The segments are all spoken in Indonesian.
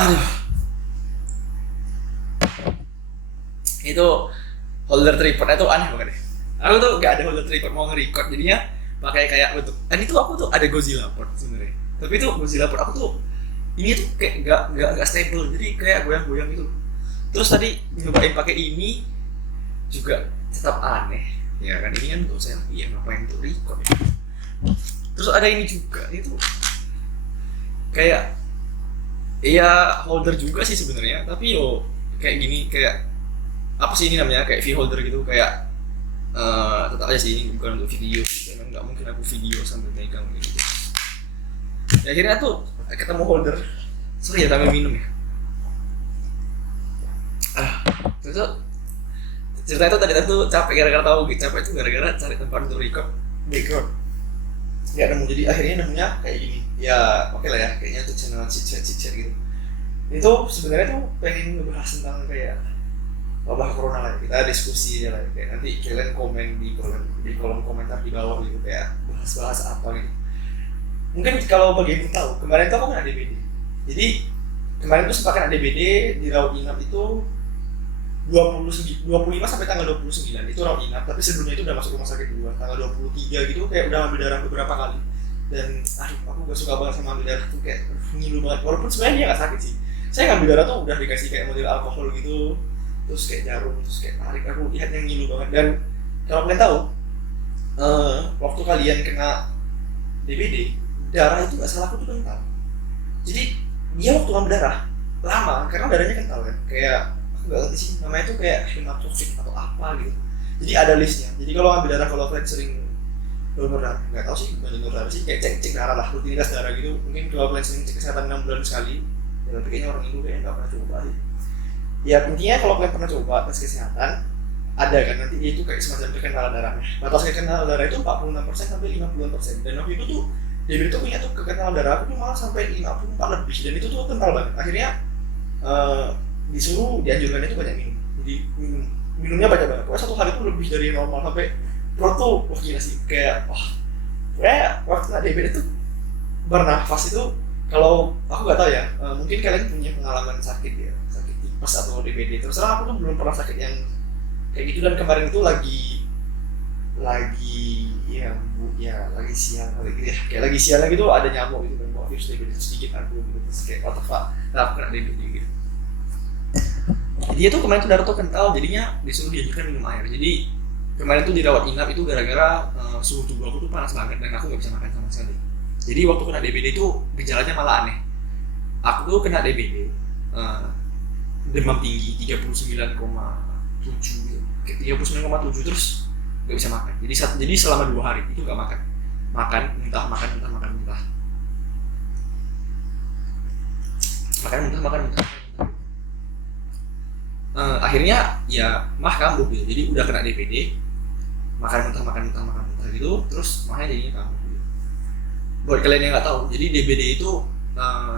Aduh, itu holder tripodnya tuh aneh banget deh. Aku tuh gak ada holder tripod mau nge-record, jadinya pakai kayak bentuk. Dan itu aku tuh ada Godzilla port sebenarnya. Tapi itu Godzilla port aku tuh ini tuh kayak gak stable, jadi kayak goyang-goyang gitu. Terus tadi nyobain pakai ini juga tetap aneh. Ya kan ini kan untuk selfie ya, ngapain untuk record ya. Terus ada ini juga, itu kayak iya holder juga sih sebenarnya, tapi yo kayak gini, kayak apa sih ini namanya, kayak V holder gitu, kayak tetap aja sih ini bukan untuk video gitu. Emang nggak mungkin aku video sambil megang gitu. Ya, akhirnya tuh ketemu holder. Sorry ya sambil minum ya. Terus cerita itu tadi tuh capek gara-gara tahu gitu, capek itu gara-gara cari tempat untuk record background. Ya nemu, jadi akhirnya nemunya kayak gini. Ya oke lah ya, kayaknya tuh channel chit-chat gitu. Itu sebenarnya tuh pengen ngebahas tentang kayak wabah corona lah, kita diskusi ya lah, kayak nanti kalian komen di kolom komentar di bawah gitu, kayak bahas apa gitu. Mungkin kalau bagian tahu, kemarin tuh aku kena DBD. Jadi kemarin tuh sempat kena DBD di rawat inap itu 25 sampai tanggal 29 itu rawat inap, tapi sebelumnya itu udah masuk rumah sakit duluan. Tanggal 23 gitu kayak udah ambil darah beberapa kali. Dan aku gak suka banget sama ambil darah tuh, kayak ngilu banget. Walaupun sebenarnya dia gak sakit sih. Saya ngambil darah tuh udah dikasih kayak model alkohol gitu, terus kayak jarum, terus kayak tarik, aku lihat yang ngilu banget. Dan kalau kalian tahu, waktu kalian kena DBD, darah itu gak salah aku tuh kental. Jadi dia waktu ngambil darah lama karena darahnya kental kan, kayak aku gak ngerti sih namanya tuh kayak hematosit atau apa gitu. Jadi ada listnya. Jadi kalau ngambil darah, kalau kalian sering donor darah, nggak tahu sih bukan donor darah sih, kayak cek darah lah, rutinitas darah gitu. Mungkin kalau kalian sering cek kesehatan 6 bulan sekali, ya tapi kayaknya orang Indo kayaknya nggak pernah coba sih. Ya intinya kalau kalian pernah coba tes kesehatan, ada kan nanti dia itu kayak semacam kekentalan darahnya. Batas kekentalan darah itu 46% sampai 50%. Dan waktu itu tuh dia tuh punya tuh kekentalan darah aku tuh malah sampai 54 lebih, dan itu tuh kental banget. Akhirnya disuruh dianjurkan itu banyak minum. Jadi minumnya banyak banget. Pokoknya 1 hari itu lebih dari normal, sampai perut tuh wah gila sih, kayak kayak waktu DBD itu bernafas itu, kalau aku nggak tahu ya, mungkin kalian punya pengalaman sakit ya, sakit tipes atau DBD. Terus terang aku tuh belum pernah sakit yang kayak gitu, dan kemarin itu lagi ya bu ya lagi siang kali gitu ya, kayak lagi siang lagi tuh ada nyamuk gitu kan, bawa virus DBD itu sedikit aku gitu, terus kayak what the fuck, nah aku kena DBD gitu. Dia tuh kemarin tuh darah tuh kental, jadinya disuruh dianjurkan minum air. Jadi kemarin tuh dirawat inap itu gara-gara suhu tubuh aku tuh panas banget dan aku nggak bisa makan sama sekali. Jadi waktu kena DBD itu gejalanya malah aneh. Aku tuh kena DBD, demam tinggi 39,7 gitu, 39,7, terus nggak bisa makan. Jadi selama 2 hari itu nggak makan, muntah, makan muntah. Akhirnya ya mah kambuh gitu. Jadi udah kena DBD, makan muntah gitu, terus mahnya jadinya kambuh gitu. Buat kalian yang nggak tahu, jadi DBD itu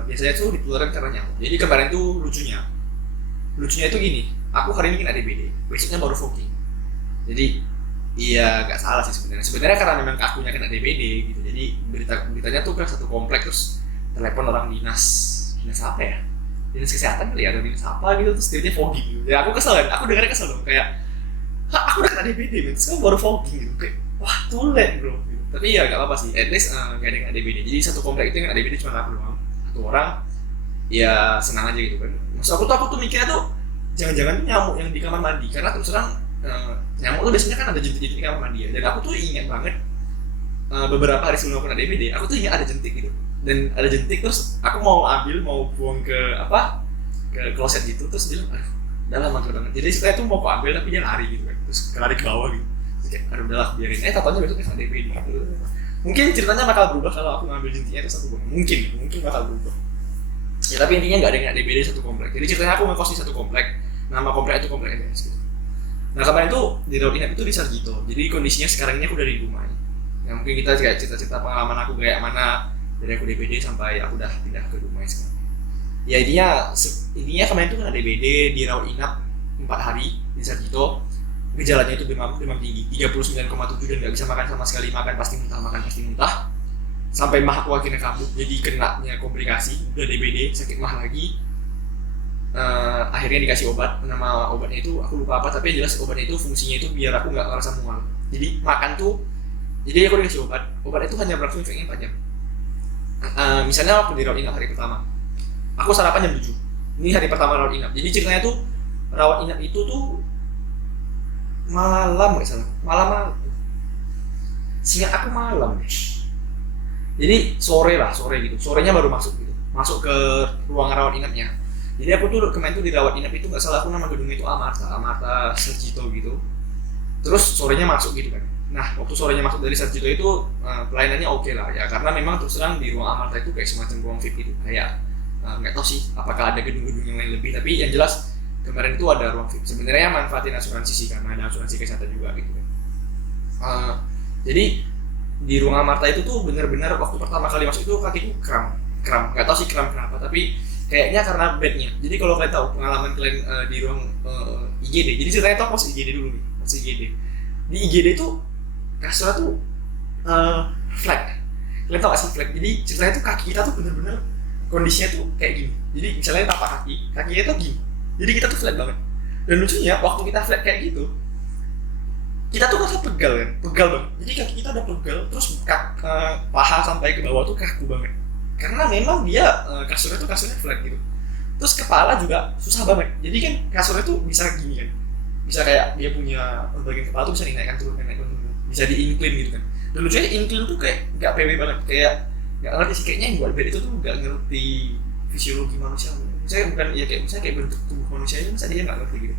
biasanya tuh ditularkan karena nyamuk. Jadi kemarin tuh lucunya itu gini, aku hari ini kena DBD, besoknya baru fogging. Jadi iya nggak salah sih sebenarnya karena memang akunya kena DBD gitu. Jadi beritanya tuh kan satu komplek, terus telepon orang dinas apa ya, dinas kesehatan kali ya, atau dinas apa gitu, terus dia fogging gitu. Ya aku kesel kan, aku dengarnya kesel dong, kayak aku udah kena DBD men, terus kamu baru fogging gitu, kayak wah tulen bro gitu. Tapi ya gak apa-apa sih, at least gak ada yang kena DBD. Jadi satu komplek itu yang kena DBD cuma aku doang, 1 orang. Ya senang aja gitu kan. Maksud aku tuh mikirnya tuh jangan-jangan nyamuk yang di kamar mandi, karena terus terang nyamuk tuh biasanya kan ada jentik-jentik di kamar mandi ya. Dan aku tuh ingat banget beberapa hari sebelum aku kena DBD, aku tuh ingat ada jentik gitu. Dan ada jentik, terus aku mau buang ke kloset gitu, terus bilang aduh udah lama banget. Jadi saya tuh mau aku ambil tapi dia lari gitu kan, terus lari ke bawah gitu, terus kayak aduh udahlah biarin, tatanya besoknya kena DBD gitu. Mungkin ceritanya bakal berubah kalau aku ngambil jentiknya itu satu buang, mungkin bakal berubah ya, tapi intinya nggak ada yang kena DBD satu komplek. Jadi ceritanya aku ngekos di satu komplek, nama komplek itu komplek EBS gitu. Nah kemarin tuh di rawat inap itu di Sarjito, jadi kondisinya sekarang ini aku udah di rumah ya. Mungkin kita kayak cerita-cerita pengalaman aku kayak mana dari aku DBD sampai aku udah pindah ke rumah sekarang. Ya intinya kemarin tuh kena DBD di rawat inap 4 hari di Sarjito. Gejalanya itu demam tinggi 39,7 dan nggak bisa makan sama sekali, makan pasti muntah. Sampai mah aku akhirnya kambuh, jadi kenanya komplikasi, udah DBD, sakit mah lagi. Akhirnya dikasih obat, nama obatnya itu aku lupa apa, tapi yang jelas obatnya itu fungsinya itu biar aku nggak ngerasa mual. Jadi makan tuh, jadi aku dikasih obat itu hanya berlangsung efeknya 4 jam. Misalnya waktu di rawat inap hari pertama, aku sarapan jam 7. Ini hari pertama rawat inap. Jadi ceritanya tuh rawat inap itu tuh malam nggak salah, malam, seingat aku malam deh. Jadi sore gitu, sorenya baru masuk ke ruang rawat inapnya. Jadi aku tuh kemarin tuh di rawat inap itu nggak salah, aku nama gedungnya itu Amarta Sarjito gitu. Terus sorenya masuk gitu kan. Nah waktu sorenya masuk dari Sarjito itu pelayanannya oke lah ya, karena memang terus terang di ruang Amarta itu kayak semacam ruang VIP gitu, kayak nggak tahu sih apakah ada gedung-gedung yang lain lebih, tapi yang jelas kemarin itu ada ruang VIP. Sebenarnya manfaatin asuransi sih, karena ada asuransi kesehatan juga gitu kan. Jadi di ruang Amarta itu tuh benar-benar waktu pertama kali masuk itu kakiku kram, nggak tahu sih kram kenapa, tapi kayaknya karena bednya. Jadi kalau kalian tahu pengalaman kalian di ruang IGD, jadi ceritanya tuh pas IGD dulu nih, pas IGD. Di IGD itu kasurnya tuh flat. Kalian tau gak sih flat? Jadi ceritanya tuh kaki kita tuh bener-bener kondisinya tuh kayak gini. Jadi misalnya tapak kakinya tuh gini. Jadi kita tuh flat banget. Dan lucunya waktu kita flat kayak gitu, kita tuh ngerasa pegal banget. Jadi kaki kita udah pegal, terus paha sampai ke bawah tuh kaku banget. Karena memang dia kasurnya flat gitu. Terus kepala juga susah banget. Jadi kan kasurnya tuh bisa gini kan, bisa kayak dia punya bagian kepala tuh bisa dinaikkan turun, bisa di-incline gitu kan. Dan lucunya incline tuh kayak nggak PW banget, kayak nggak ngerti sih, kayaknya yang buat bed itu tuh nggak ngerti fisiologi manusia. Misalnya bukan ya kayak bentuk tubuh manusia itu, misalnya dia nggak ngerti gitu.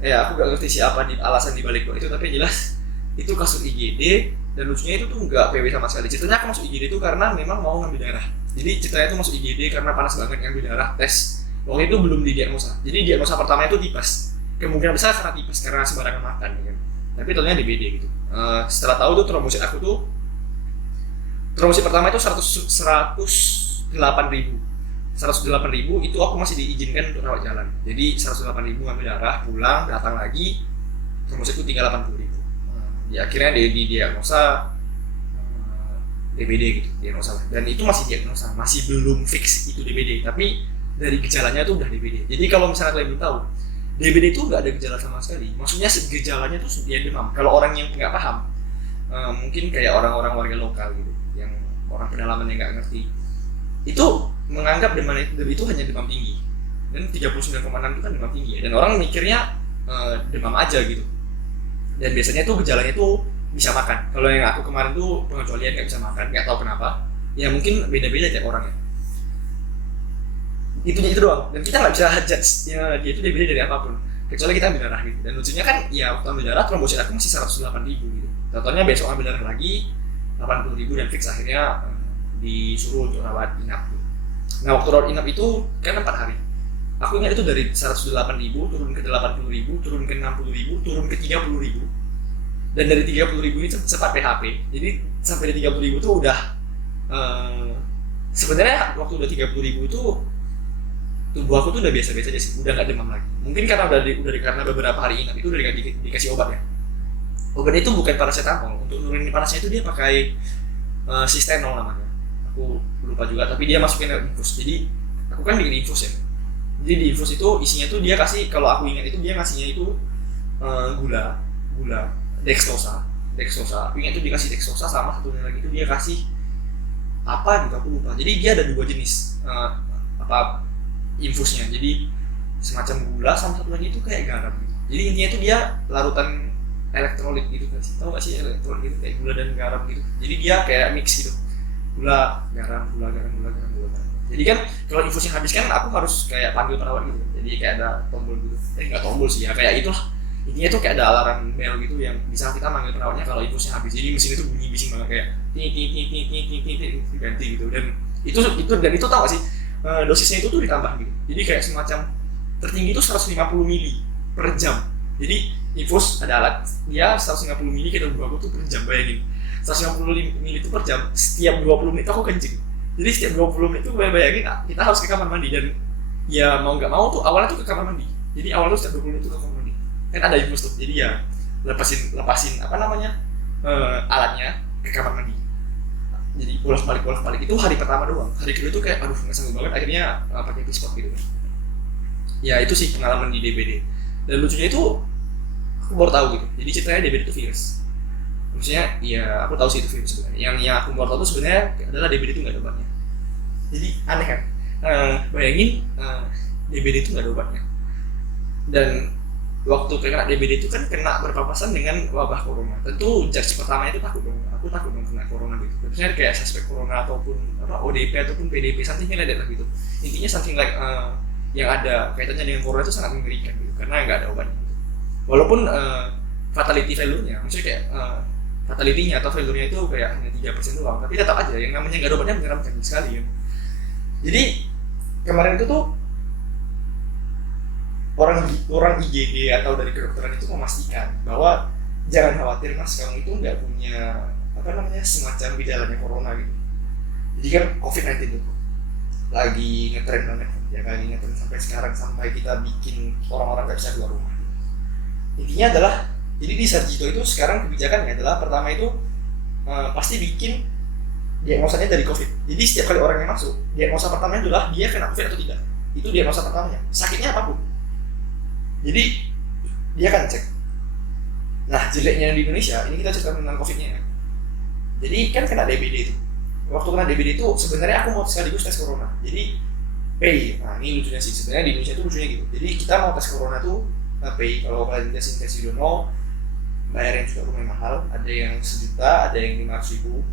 Ya aku nggak ngerti siapa alasan dibalik itu, tapi jelas itu kasur IGD. Dan lucunya itu tuh nggak PW sama sekali. Ceritanya aku masuk IGD itu karena memang mau ngambil darah. Jadi ceritanya itu masuk IGD karena panas banget, ngambil darah, tes. Waktu itu belum didiagnosa. Jadi diagnosa pertamanya itu tipes. Kemungkinan besar karena tipes, karena sembarangan makan gitu. Tapi ternyata DBD gitu. Setelah tahu tuh trombosit aku tuh, trombosit pertama itu 108.000 itu aku masih diizinkan untuk rawat jalan. Jadi 108.000 ngambil darah, pulang, datang lagi, trombositku tinggal 80.000. Ya akhirnya didiagnosa DBD gitu, diagnosa. Dan itu masih diagnosa, masih belum fix itu DBD, tapi dari gejalanya tuh udah DBD. Jadi kalau misalnya kalian belum tahu, DBD itu nggak ada gejala sama sekali. Maksudnya gejalanya tuh dia demam. Kalau orang yang nggak paham, mungkin kayak orang-orang warga lokal gitu, yang orang pedalaman yang nggak ngerti, itu menganggap demam itu hanya demam tinggi. Dan 39,6 itu kan demam tinggi ya. Dan orang mikirnya demam aja gitu. Dan biasanya tuh gejalanya tuh bisa makan. Kalau yang aku kemarin tuh pengecualian nggak bisa makan, nggak tahu kenapa. Ya mungkin beda-beda tiap orang ya. Itu doang. Dan kita nggak bisa judge ya, dia itu DBD dari apapun, kecuali kita ambil darah gitu. Dan lucunya kan ya waktu ambil darah trombosit aku masih 108.000 gitu. Contohnya besok ambil darah lagi 80.000 dan fix akhirnya disuruh untuk rawat inap gitu. Nah waktu rawat inap itu kan 4 hari. Aku ingat itu dari 108.000 turun ke 80.000, turun ke 60.000, turun ke 30.000. Dan dari 30.000 ini sempat PHP. Jadi sampai di 30.000 itu udah sebenarnya waktu udah 30.000 itu tubuh aku tuh udah biasa-biasa aja sih, udah nggak demam lagi. Mungkin karena karena beberapa hari inap itu udah dikasih obat ya. Obat itu bukan paracetamol. Untuk nurunin panasnya itu dia pakai Sistenol namanya. Aku lupa juga, tapi dia masukin infus. Jadi aku kan bikin infus ya. Jadi di infus itu isinya tuh dia kasih, kalau aku ingat itu dia ngasihnya itu gula dextrosa. Aku ingat itu dikasih dextrosa, sama satunya lagi itu dia kasih apa gitu aku lupa. Jadi dia ada 2 jenis infusnya. Jadi semacam gula sama satu lagi itu kayak garam gitu. Jadi intinya itu dia larutan elektrolit gitu kan sih. Tahu gak sih elektrolit gitu, kayak gula dan garam gitu. Jadi dia kayak mix gitu. Gula, garam. Jadi kan kalau infusnya habis kan aku harus kayak panggil perawat gitu. Jadi kayak ada tombol gitu. Nggak tombol sih ya, kayak itulah. Intinya tuh kayak ada alarm bell gitu yang bisa kita manggil perawatnya kalau infusnya habis. Jadi mesin itu bunyi bising banget kayak ting ganti gitu. Dan itu tahu gak sih? Dosisnya itu tuh ditambah gitu. Jadi kayak semacam tertinggi itu 150 mili per jam. Jadi infus ada alat, dia 150 mili kita buat aku tuh per jam, bayangin. 150 mili itu per jam, setiap 20 menit aku kencing. Jadi setiap 20 menit itu bayangin kita harus ke kamar mandi. Dan ya mau nggak mau tuh awalnya tuh ke kamar mandi. Jadi awalnya tuh setiap 20 menit itu ke kamar mandi. Kan ada infus tuh, jadi ya lepasin alatnya ke kamar mandi. Jadi bolak balik itu hari pertama doang. Hari kedua tuh kayak aduh nggak sanggup banget, akhirnya pakai pispot gitu kan. Ya itu sih pengalaman di DBD. Dan lucunya itu aku baru tahu gitu. Jadi ceritanya DBD itu virus. Maksudnya ya aku tahu sih itu virus sebenarnya. Yang aku baru tahu itu sebenarnya adalah DBD itu nggak ada obatnya. Jadi aneh kan? Bayangin DBD itu nggak ada obatnya. Dan waktu kena DBD itu kan kena berpapasan dengan wabah corona. Tentu judge pertama itu takut dong. Aku takut dong kena corona gitu. Maksudnya kayak suspek corona ataupun ODP ataupun PDP something like that gitu. Intinya something like yang ada kaitannya dengan corona itu sangat mengerikan gitu karena nggak ada obatnya gitu. Walaupun fatality value-nya, maksudnya kayak fatality-nya atau value-nya itu kayak hanya 3% doang, tapi tetap aja yang namanya nggak ada obatnya menyeramkan sekali ya. Jadi kemarin itu tuh orang IGD atau dari kedokteran itu memastikan bahwa jangan khawatir mas, kamu itu nggak punya semacam gejalanya corona gitu. Jadi kan COVID-19 itu lagi ngetren banget ya, lagi ngetren sampai sekarang, sampai kita bikin orang-orang nggak bisa keluar rumah. Intinya adalah jadi di Sarjito itu sekarang kebijakannya adalah pertama itu pasti bikin diagnosanya dari COVID. Jadi setiap kali orang yang masuk, diagnosa pertamanya adalah dia kena COVID atau tidak. Itu diagnosa pertamanya, sakitnya apapun. Jadi dia akan cek. Nah jeleknya di Indonesia, ini kita cerita tentang COVID-nya ya. Jadi kan kena DBD itu. Waktu kena DBD itu sebenarnya aku mau sekaligus tes corona. Jadi pay. Nah ini lucunya sih, sebenarnya di Indonesia itu lucunya gitu. Jadi kita mau tes corona tuh pay. Kalau kalian tes Sidono, bayarnya juga lumayan mahal. Ada yang 1 juta, ada yang 500.000.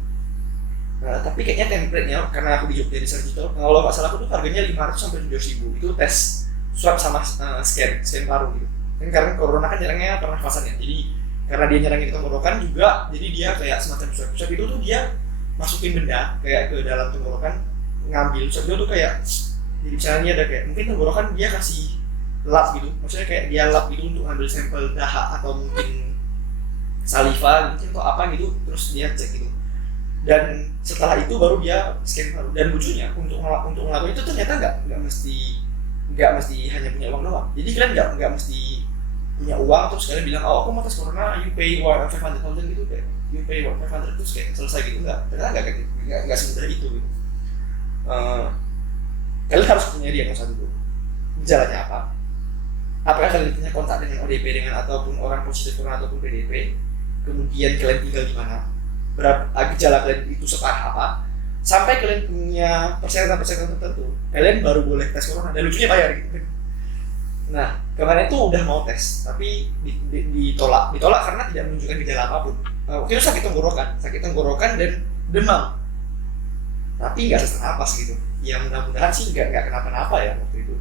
Nah, tapi kayaknya template-nya karena aku di Jogja di Sarjito, kalau nggak salah aku tuh harganya 500 sampai 700.000. Itu tes swab sama scan paru gitu. Kan karena corona kan nyerangnya pernafasan ya. Jadi karena dia nyerangin tenggorokan juga, jadi dia kayak semacam swab itu tuh dia masukin benda kayak ke dalam tenggorokan, ngambil swab itu tuh kayak, jadi misalnya ada kayak mungkin tenggorokan dia kasih lab gitu, maksudnya kayak dia lab gitu untuk ngambil sampel dahak atau mungkin saliva mungkin atau apa gitu, terus dia cek gitu. Dan setelah itu baru dia scan paru. Dan lucunya untuk ngelakuin itu ternyata nggak mesti hanya punya uang doang. Jadi kalian nggak mesti punya uang terus kalian bilang aku mau tes corona, you pay 500,000 gitu, kayak you pay 500 terus kayak selesai gitu. Ternyata nggak semudah itu gitu. Kalian harus punya diagnosa dulu, gejalanya apa, apakah kalian punya kontak dengan ODP dengan ataupun orang positif corona ataupun PDP, kemudian kalian tinggal di mana, berapa gejala kalian itu separah apa, sampai kalian punya persyaratan tertentu, kalian baru boleh tes corona. Dan lucunya bayar gitu. Nah kemarin itu udah mau tes, tapi ditolak karena tidak menunjukkan gejala apapun. Waktu itu sakit tenggorokan dan demam, tapi nggak sesak napas gitu. Ya mudah-mudahan sih nggak kenapa-napa ya waktu itu.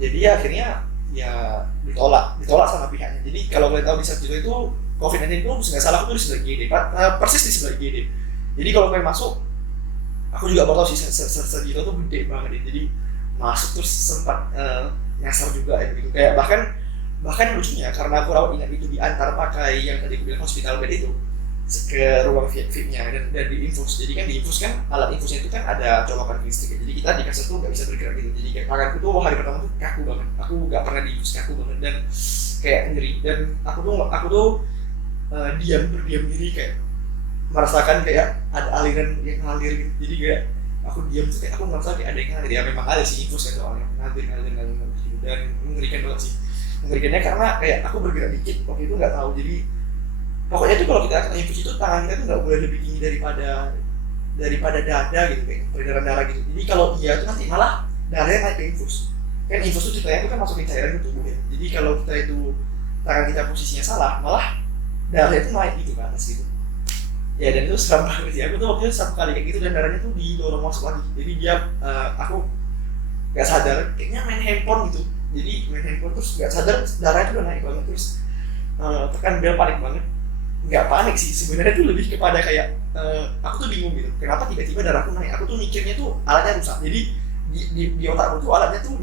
Jadi akhirnya ya ditolak sama pihaknya. Jadi kalau kalian tahu di Sarjito itu COVID-19 itu nggak salah aku tuh di sebelah IGD, persis di sebelah IGD. Jadi kalau kalian masuk, aku juga baru tahu sih Sarjito tuh gede banget ya. Jadi masuk terus sempat nyasar juga ya gitu. Kayak bahkan lucunya karena aku rawat inap itu diantar pakai yang tadi aku bilang hospital bed itu ke ruang VIP-nya dan diinfus. Jadi kan diinfus kan, alat infusnya itu kan ada colokan listrik. Jadi kita di kasur tuh nggak bisa bergerak gitu. Jadi kayak tanganku tuh hari pertama tuh kaku banget. Aku nggak pernah diinfus, kaku banget dan kayak nyeri. Dan aku tuh berdiam diri kayak merasakan kayak ada aliran yang ngalir gitu. Jadi kayak aku diam tuh kayak aku merasa kayak ada yang ngalir. Ya memang ada sih infus kan soalnya ngalir gitu. Dan mengerikan banget sih. Mengerikannya karena kayak aku bergerak dikit waktu itu nggak tahu. Jadi pokoknya tuh kalau kita kena infus itu tangan kita tuh nggak boleh lebih tinggi daripada dada gitu, kayak peredaran darah gitu. Jadi kalau iya tuh nanti malah darahnya naik ke infus. Kan infus tuh ceritanya tuh kan masukin cairan ke tubuh ya. Jadi kalau kita itu tangan kita posisinya salah, malah darahnya itu naik gitu ke atas gitu. Ya dan itu seram banget sih. Aku tuh waktu itu 1 kali kayak gitu dan darahnya tuh didorong masuk lagi. Jadi dia aku nggak sadar kayaknya main handphone gitu. Jadi main handphone terus nggak sadar darahnya tuh udah naik banget, terus tekan bel, panik banget. Nggak panik sih sebenarnya, tuh lebih kepada kayak aku tuh bingung gitu kenapa tiba-tiba darahku naik. Aku tuh mikirnya tuh alatnya rusak, jadi di otakku tuh alatnya tuh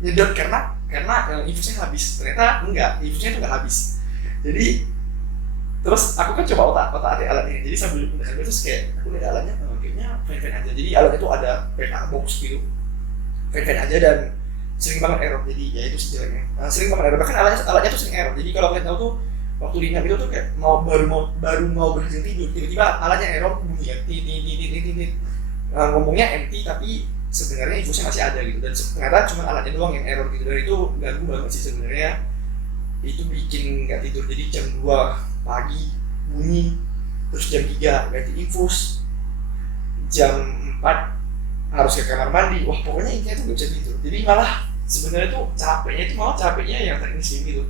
nyedot karena infusnya habis. Ternyata enggak, infusnya tuh nggak habis. Jadi terus aku kan coba otak-atik alatnya, jadi sambil mendekat terus kayak aku lihat alatnya kayaknya fine-fine aja. Jadi alatnya tuh ada PK box gitu, fine-fine aja dan sering banget error. Jadi ya itu sih jeleknya, sering banget error. Bahkan alatnya tuh sering error. Jadi kalau kalian tahu tuh waktu di inap itu tuh kayak baru mau berhasil tidur, tiba-tiba alatnya error, bunyi ya, ngomongnya empty tapi sebenarnya infusnya masih ada gitu, dan ternyata cuma alatnya doang yang error gitu, dan itu ganggu banget sih sebenarnya. Itu bikin nggak tidur, jadi jam 2 pagi bunyi, terus jam 3 ganti infus, jam 4 harus ke kamar mandi. Wah pokoknya intinya tuh gak bisa tidur. Jadi malah sebenarnya tuh capeknya yang teknis gitu.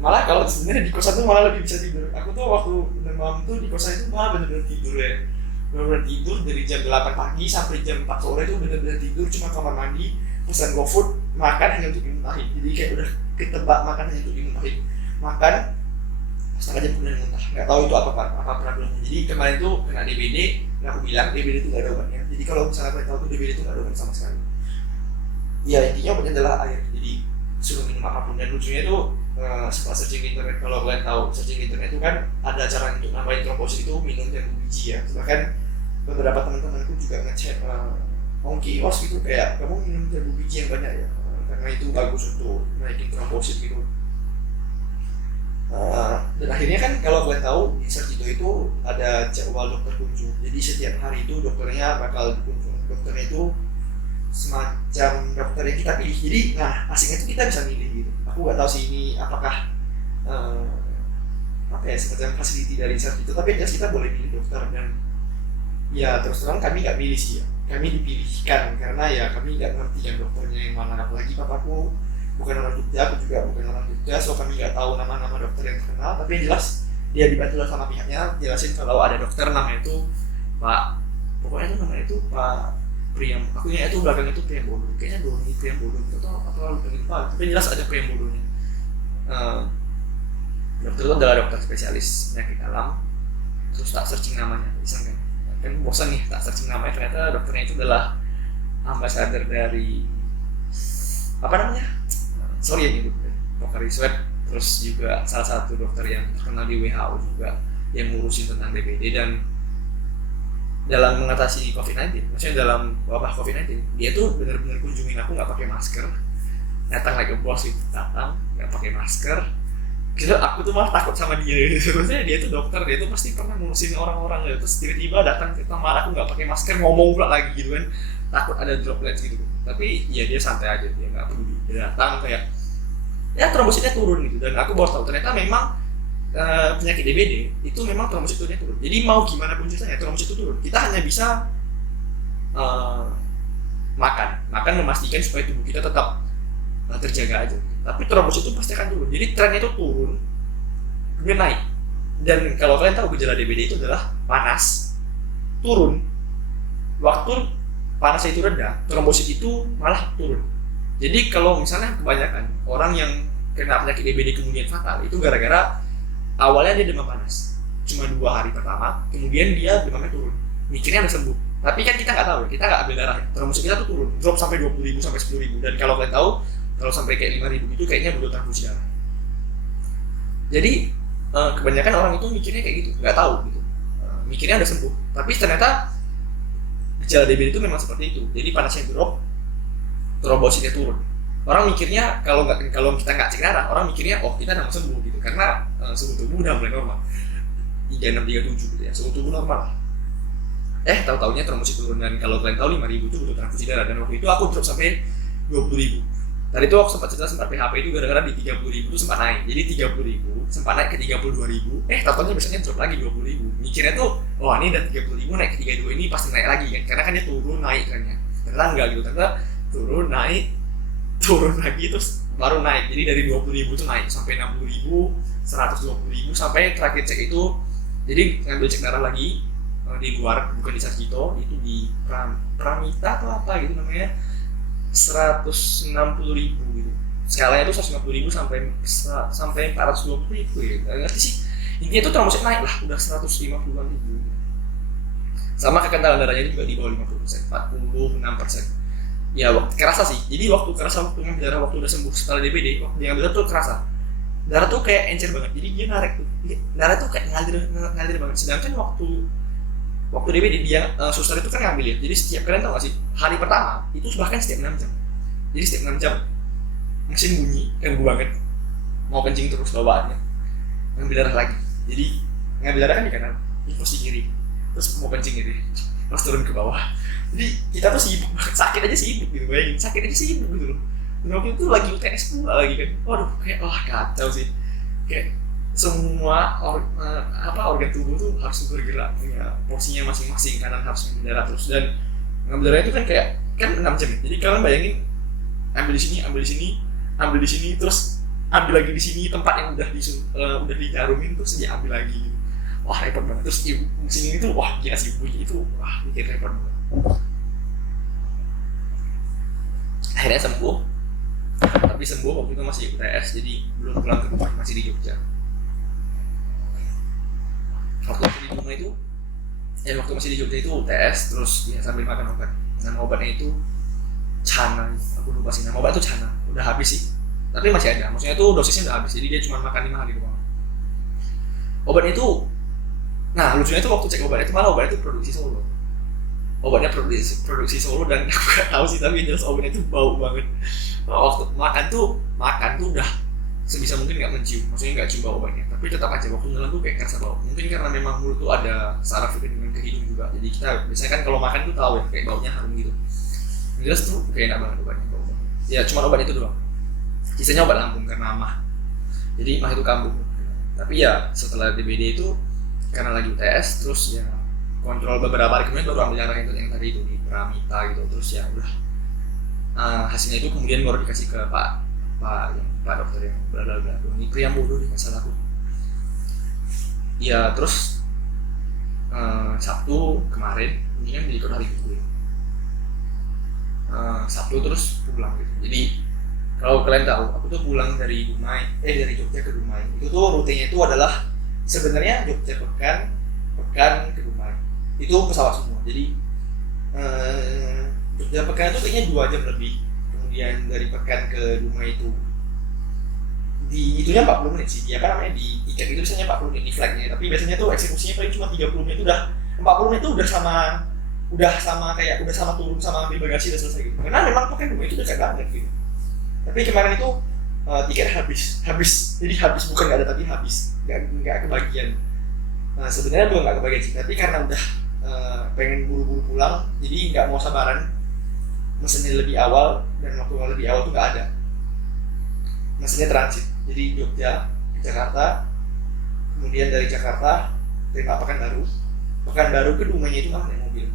Malah kalau sebenarnya di kosan tuh malah lebih bisa tidur. Aku tuh waktu demam tuh di kosan itu malah bener-bener tidur ya, bener-bener tidur dari jam 8 pagi sampai jam 4 sore itu bener-bener tidur, cuma kamar mandi, pesan GoFood, makan hanya untuk dimuntahin. Jadi kayak udah ketebak makan hanya untuk dimuntahin, makan setengah jam kemudian muntah. Nggak tahu itu apa problemnya. Jadi kemarin tuh kena DBD, dan aku bilang DBD itu nggak ada obatnya. Jadi kalau misalnya kalian tahu tuh DBD itu nggak ada obat sama sekali. Ya intinya obatnya adalah air. Jadi suruh minum apapun. Dan lucunya tuh setelah searching di internet, kalau kalian tahu searching di internet itu kan ada cara untuk nambahin trombosit itu minum jamu biji ya. Bahkan beberapa teman-temanku juga ngecek ongkios gitu, kayak kamu minum jamu biji yang banyak ya, karena itu bagus untuk naikin trombosit gitu. Dan akhirnya kan kalau kalian tahu di Sarjito itu ada jadwal dokter kunjung. Jadi setiap hari itu dokternya bakal kunjung. Dokternya itu semacam dokter yang kita pilih. Jadi nah asingnya itu kita bisa milih gitu. Aku nggak tahu sih ini apakah apa ya, semacam facility dari Sarjito, tapi jelas kita boleh pilih dokter. Dan ya terus terang kami nggak milih sih ya, kami dipilihkan karena ya kami nggak ngerti kan dokternya yang mana. Apalagi papaku bukan orang Jogja, aku juga bukan orang Jogja, so kami nggak tahu nama-nama dokter yang terkenal. Tapi yang jelas dia dibantu sama pihaknya jelasin kalau ada dokter namanya itu Pak, pokoknya itu namanya itu Pak Priam, aku ingat itu belakangnya itu Priambodo, kayaknya Doni Priambodo gitu atau lupa, tapi jelas ada Priambodonya. Dokter itu adalah dokter spesialis penyakit dalam. Terus tak searching namanya, iseng kan bosan nih tak searching namanya, ternyata dokternya itu adalah ambassador dari apa namanya, sorry ya gitu, dokter Iswed, terus juga salah satu dokter yang terkenal di WHO juga yang ngurusin tentang DBD. Dan dalam mengatasi COVID-19, maksudnya dalam wabah COVID-19, dia tuh benar-benar kunjungin aku nggak pakai masker, datang like a boss gitu, datang nggak pakai masker. Kira aku tuh malah takut sama dia gitu. Maksudnya dia tuh dokter, dia tuh pasti pernah ngurusin orang-orang gitu, terus tiba-tiba datang sama aku nggak pakai masker, ngomong pula lagi gitu kan, takut ada droplets gitu. Tapi ya dia santai aja, dia nggak peduli, dia datang kayak ya trombositnya turun gitu. Dan aku baru tahu ternyata memang penyakit DBD itu memang trombositnya turun. Jadi mau gimana pun ceritanya trombosit itu turun, kita hanya bisa makan memastikan supaya tubuh kita tetap terjaga aja. Tapi trombosit itu pasti akan turun. Jadi trennya itu turun kemudian naik. Dan kalau kalian tahu gejala DBD itu adalah panas, turun. Waktu panasnya itu rendah, trombosit itu malah turun. Jadi kalau misalnya kebanyakan orang yang kena penyakit DBD kemudian fatal, itu gara-gara awalnya dia demam panas cuma 2 hari pertama, kemudian dia demamnya turun, mikirnya udah sembuh. Tapi kan kita nggak tahu, kita nggak ambil darah, trombosit kita tuh turun, drop sampai 20.000 sampai 10.000. Dan kalau kalian tahu, kalau sampai kayak 5.000 itu kayaknya butuh transfusi darah. Jadi kebanyakan orang itu mikirnya kayak gitu, nggak tahu gitu, mikirnya udah sembuh. Tapi ternyata gejala DBD itu memang seperti itu. Jadi panasnya drop, trombositnya turun. Orang mikirnya kalau kita nggak cek darah, orang mikirnya oh kita udah sembuh gitu, karena suhu tubuh udah mulai normal 3637 gitu ya, suhu tubuh normal. Tahu-taunya trombosit turun. Dan kalau kalian tahu 5.000 itu butuh transfusi darah. Dan waktu itu aku drop sampai 20.000. Tadi itu aku sempat PHP itu gara-gara di 30.000 itu sempat naik. Jadi 30.000 sempat naik ke 32.000. Tahu-taunya biasanya drop lagi 20.000. Mikirnya tuh oh ini udah 30.000 naik ke 32 ini pasti naik lagi kan, karena kan dia turun naik kan ya. Ternyata enggak gitu, ternyata turun naik turun lagi terus baru naik. Jadi dari 20.000 tuh naik sampai 60.000, 120.000 sampai terakhir cek itu. Jadi ngambil cek darah lagi di luar, bukan di Sarjito, itu di Pramita atau apa gitu namanya, 160.000 gitu. Skalanya itu 150.000 sampai 420.000 ya. Nggak ngerti sih. Intinya tuh trombosit naik lah, udah 150-an ribu. Sama kekentalan darahnya juga di bawah 50%, 46%. Ya kerasa sih. Jadi waktu ngambil darah, waktu udah sembuh setelah DBD, waktu dia ngambil darah tuh kerasa. Darah tuh kayak encer banget. Jadi dia narik tuh. Darah tuh kayak ngalir banget. Sedangkan waktu DBD dia suster itu kan ngambil ya. Jadi setiap, kalian tau gak sih, hari pertama itu bahkan setiap 6 jam. Jadi setiap 6 jam mesin bunyi, ganggu banget. Mau kencing terus bawaannya. Ngambil darah lagi. Jadi ngambil darah kan di kanan, terus di kiri. Terus mau kencing gitu. pas turun ke bawah. Jadi kita tuh sibuk banget, sakit aja sibuk gitu, bayangin sakit aja sibuk gitu loh. Dan waktu itu lagi UTS pula lagi kan, waduh kayak wah kacau sih, kayak semua organ tubuh tuh harus bergerak, punya porsinya masing-masing, kanan harus mendarat terus, dan ngambil darah itu kan kayak kan 6 jam ya. Jadi kalian bayangin ambil di sini, ambil di sini, ambil di sini, terus ambil lagi di sini tempat yang udah dijarumin terus dia ambil lagi gitu. Wah repot banget. Terus ibu sini itu wah gila sih ibunya itu wah bikin repot banget. Akhirnya sembuh, tapi sembuh waktu itu masih UTS, jadi belum pulang ke rumah, masih di Jogja. Waktu di rumah itu waktu masih di Jogja itu UTS, terus ya sambil makan obat. Nama obatnya itu Cana, aku lupa sih nama obat itu Cana, udah habis sih, tapi masih ada, maksudnya itu dosisnya udah habis, jadi dia cuma makan 5 hari doang. Obatnya itu, nah lucunya itu waktu cek obatnya itu malah obatnya itu produksi Solo. Obatnya produksi Solo, dan aku gak tahu sih, tapi jelas obatnya itu bau banget. Waktu makan tuh udah sebisa mungkin nggak mencium, maksudnya nggak cium bau obatnya, tapi tetap aja waktu ngelan tuh kayak kerasa bau. Mungkin karena memang mulut tuh ada saraf vitamin ke hidung juga, jadi kita biasanya kan kalau makan tuh tahu ya kayak baunya harum gitu. Jelas tuh kayak enak banget obatnya, bau banget. Ya cuma obat itu doang, sisanya obat lambung karena mah, jadi mah itu kambuh. Tapi ya setelah DBD itu karena lagi UTS, terus ya kontrol beberapa hari kemudian baru ambil darah yang tadi itu di Pramita gitu, terus ya udah hasilnya itu kemudian baru dikasih ke Pak dokter yang bla bla bla, ini Priambodo deh masalah aku. Ya terus Sabtu kemarin ini kan jadi hari Minggu ya. Sabtu terus pulang gitu. Jadi kalau kalian tahu, aku tuh pulang dari dari Jogja ke Dumai. Itu tuh rutenya itu adalah sebenarnya Jogja Pekan ke Dumai. Itu pesawat semua. Jadi Jogja Pekan itu kayaknya 2 jam lebih. Kemudian dari Pekan ke Dumai itu itunya 40 menit sih. Dia kan namanya di tiket itu biasanya 40 menit di flagnya, tapi biasanya tuh eksekusinya paling cuma 30 menit, itu udah 40 menit itu udah sama turun sama ambil bagasi udah selesai gitu. Karena memang Pekan Dumai itu dekat banget gitu. Tapi kemarin itu tiket habis, jadi habis, bukan nggak ada tapi habis, nggak kebagian. Sebenarnya belum nggak kebagian sih, tapi karena udah pengen buru-buru pulang, jadi nggak mau sabaran, mesennya lebih awal, dan waktu lebih awal tuh nggak ada. Mesennya transit, jadi Jogja ke Jakarta, kemudian dari Jakarta terima Pekanbaru ke Dumainya itu malah naik mobil.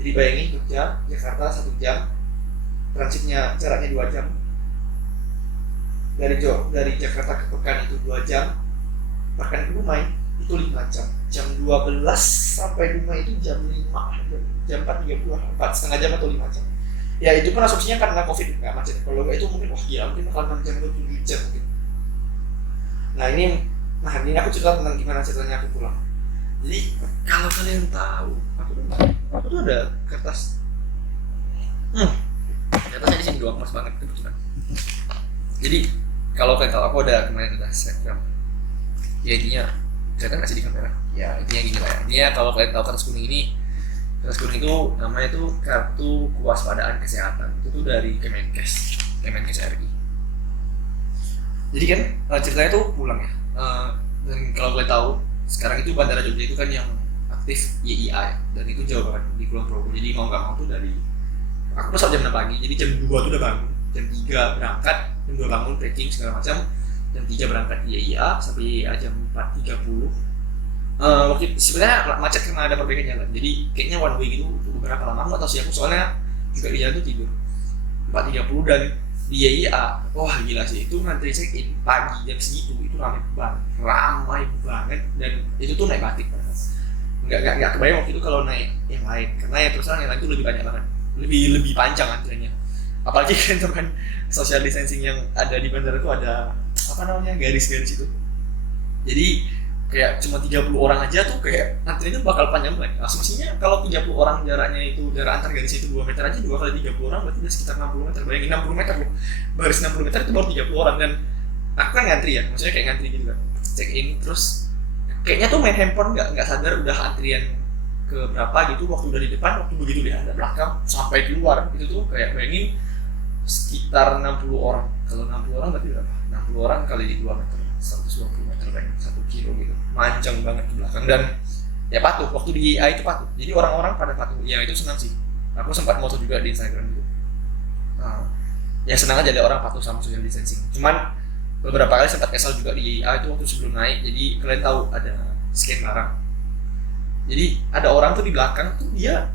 Jadi bayangin Jogja Jakarta 1 jam, transitnya jaraknya 2 jam. Dari Jakarta ke Pekan itu 2 jam, Pekan ke Dumai itu 5 jam. Jam 12 sampai Dumai itu jam 5, jam 4.30, 4,5 jam atau 5 jam. Ya itu pun asumsinya karena Covid nggak macet. Kalau nggak itu mungkin wah gila, mungkin bakal 6 jam atau 7 jam mungkin. Nah ini aku cerita tentang gimana ceritanya aku pulang. Jadi kalau kalian tahu, aku tuh ada kertas. Kertasnya di sini doang, mas banget kebetulan. Jadi kalau kalian tahu, aku ada kemarin ada Instagram. Ya intinya, kelihatan nggak sih di kamera? Ya intinya gini lah ya. Intinya kalau kalian tahu kertas kuning ini, kertas kuning itu namanya tuh kartu kewaspadaan kesehatan. Itu tuh dari Kemenkes RI. Jadi kan ceritanya tuh pulang ya. Dan kalau kalian tahu, sekarang itu Bandara Jogja itu kan yang aktif YIA ya, dan itu jauh banget di Kulon Progo. Jadi mau nggak mau tuh dari aku pesawat jam 6 pagi, jadi jam 2 tuh udah bangun, jam 3 berangkat, jam 2 bangun packing segala macam, jam 3 berangkat YIA sampai YIA jam 4.30. Waktu sebenarnya macet karena ada perbaikan jalan, jadi kayaknya one way gitu beberapa lama, aku nggak tahu sih aku, soalnya juga di jalan tuh tidur 4.30. Dan di YIA, wah gila sih, itu ngantri check in pagi jam segitu itu ramai banget, dan itu tuh naik batik. Nggak kebayang waktu itu kalau naik yang lain, karena ya terus terang yang lain itu lebih banyak banget, lebih panjang antriannya. Apalagi kan itu kan social distancing yang ada di bandara itu ada garis-garis itu. Jadi kayak cuma 30 orang aja tuh kayak antriannya bakal panjang banget. Asumsinya kalau 30 orang jaraknya itu, jarak antar garis itu 2 meter aja, 2 kali 30 orang berarti udah sekitar 60 meter. Bayangin 60 meter loh, baris 60 meter itu baru 30 orang. Dan aku kan ngantri ya, maksudnya kayak ngantri gitu kan, check in, terus kayaknya tuh main handphone nggak sadar udah antrian ke berapa gitu, waktu udah di depan, waktu begitu di belakang sampai keluar itu tuh kayak bayangin sekitar 60 orang. Kalau 60 orang berarti berapa? 60 orang kali 2 meter, 120 meter, 1 kilo gitu, mancang banget di belakang. Dan ya patuh, waktu di IA itu patuh, jadi orang-orang pada patuh, ya itu senang sih. Aku sempat moto juga di Instagram gitu. Ya senang aja ada orang patuh sama social distancing. Cuman beberapa kali sempat kesal juga di IA itu waktu sebelum naik. Jadi kalian tahu ada scan barang, jadi ada orang tuh di belakang tuh dia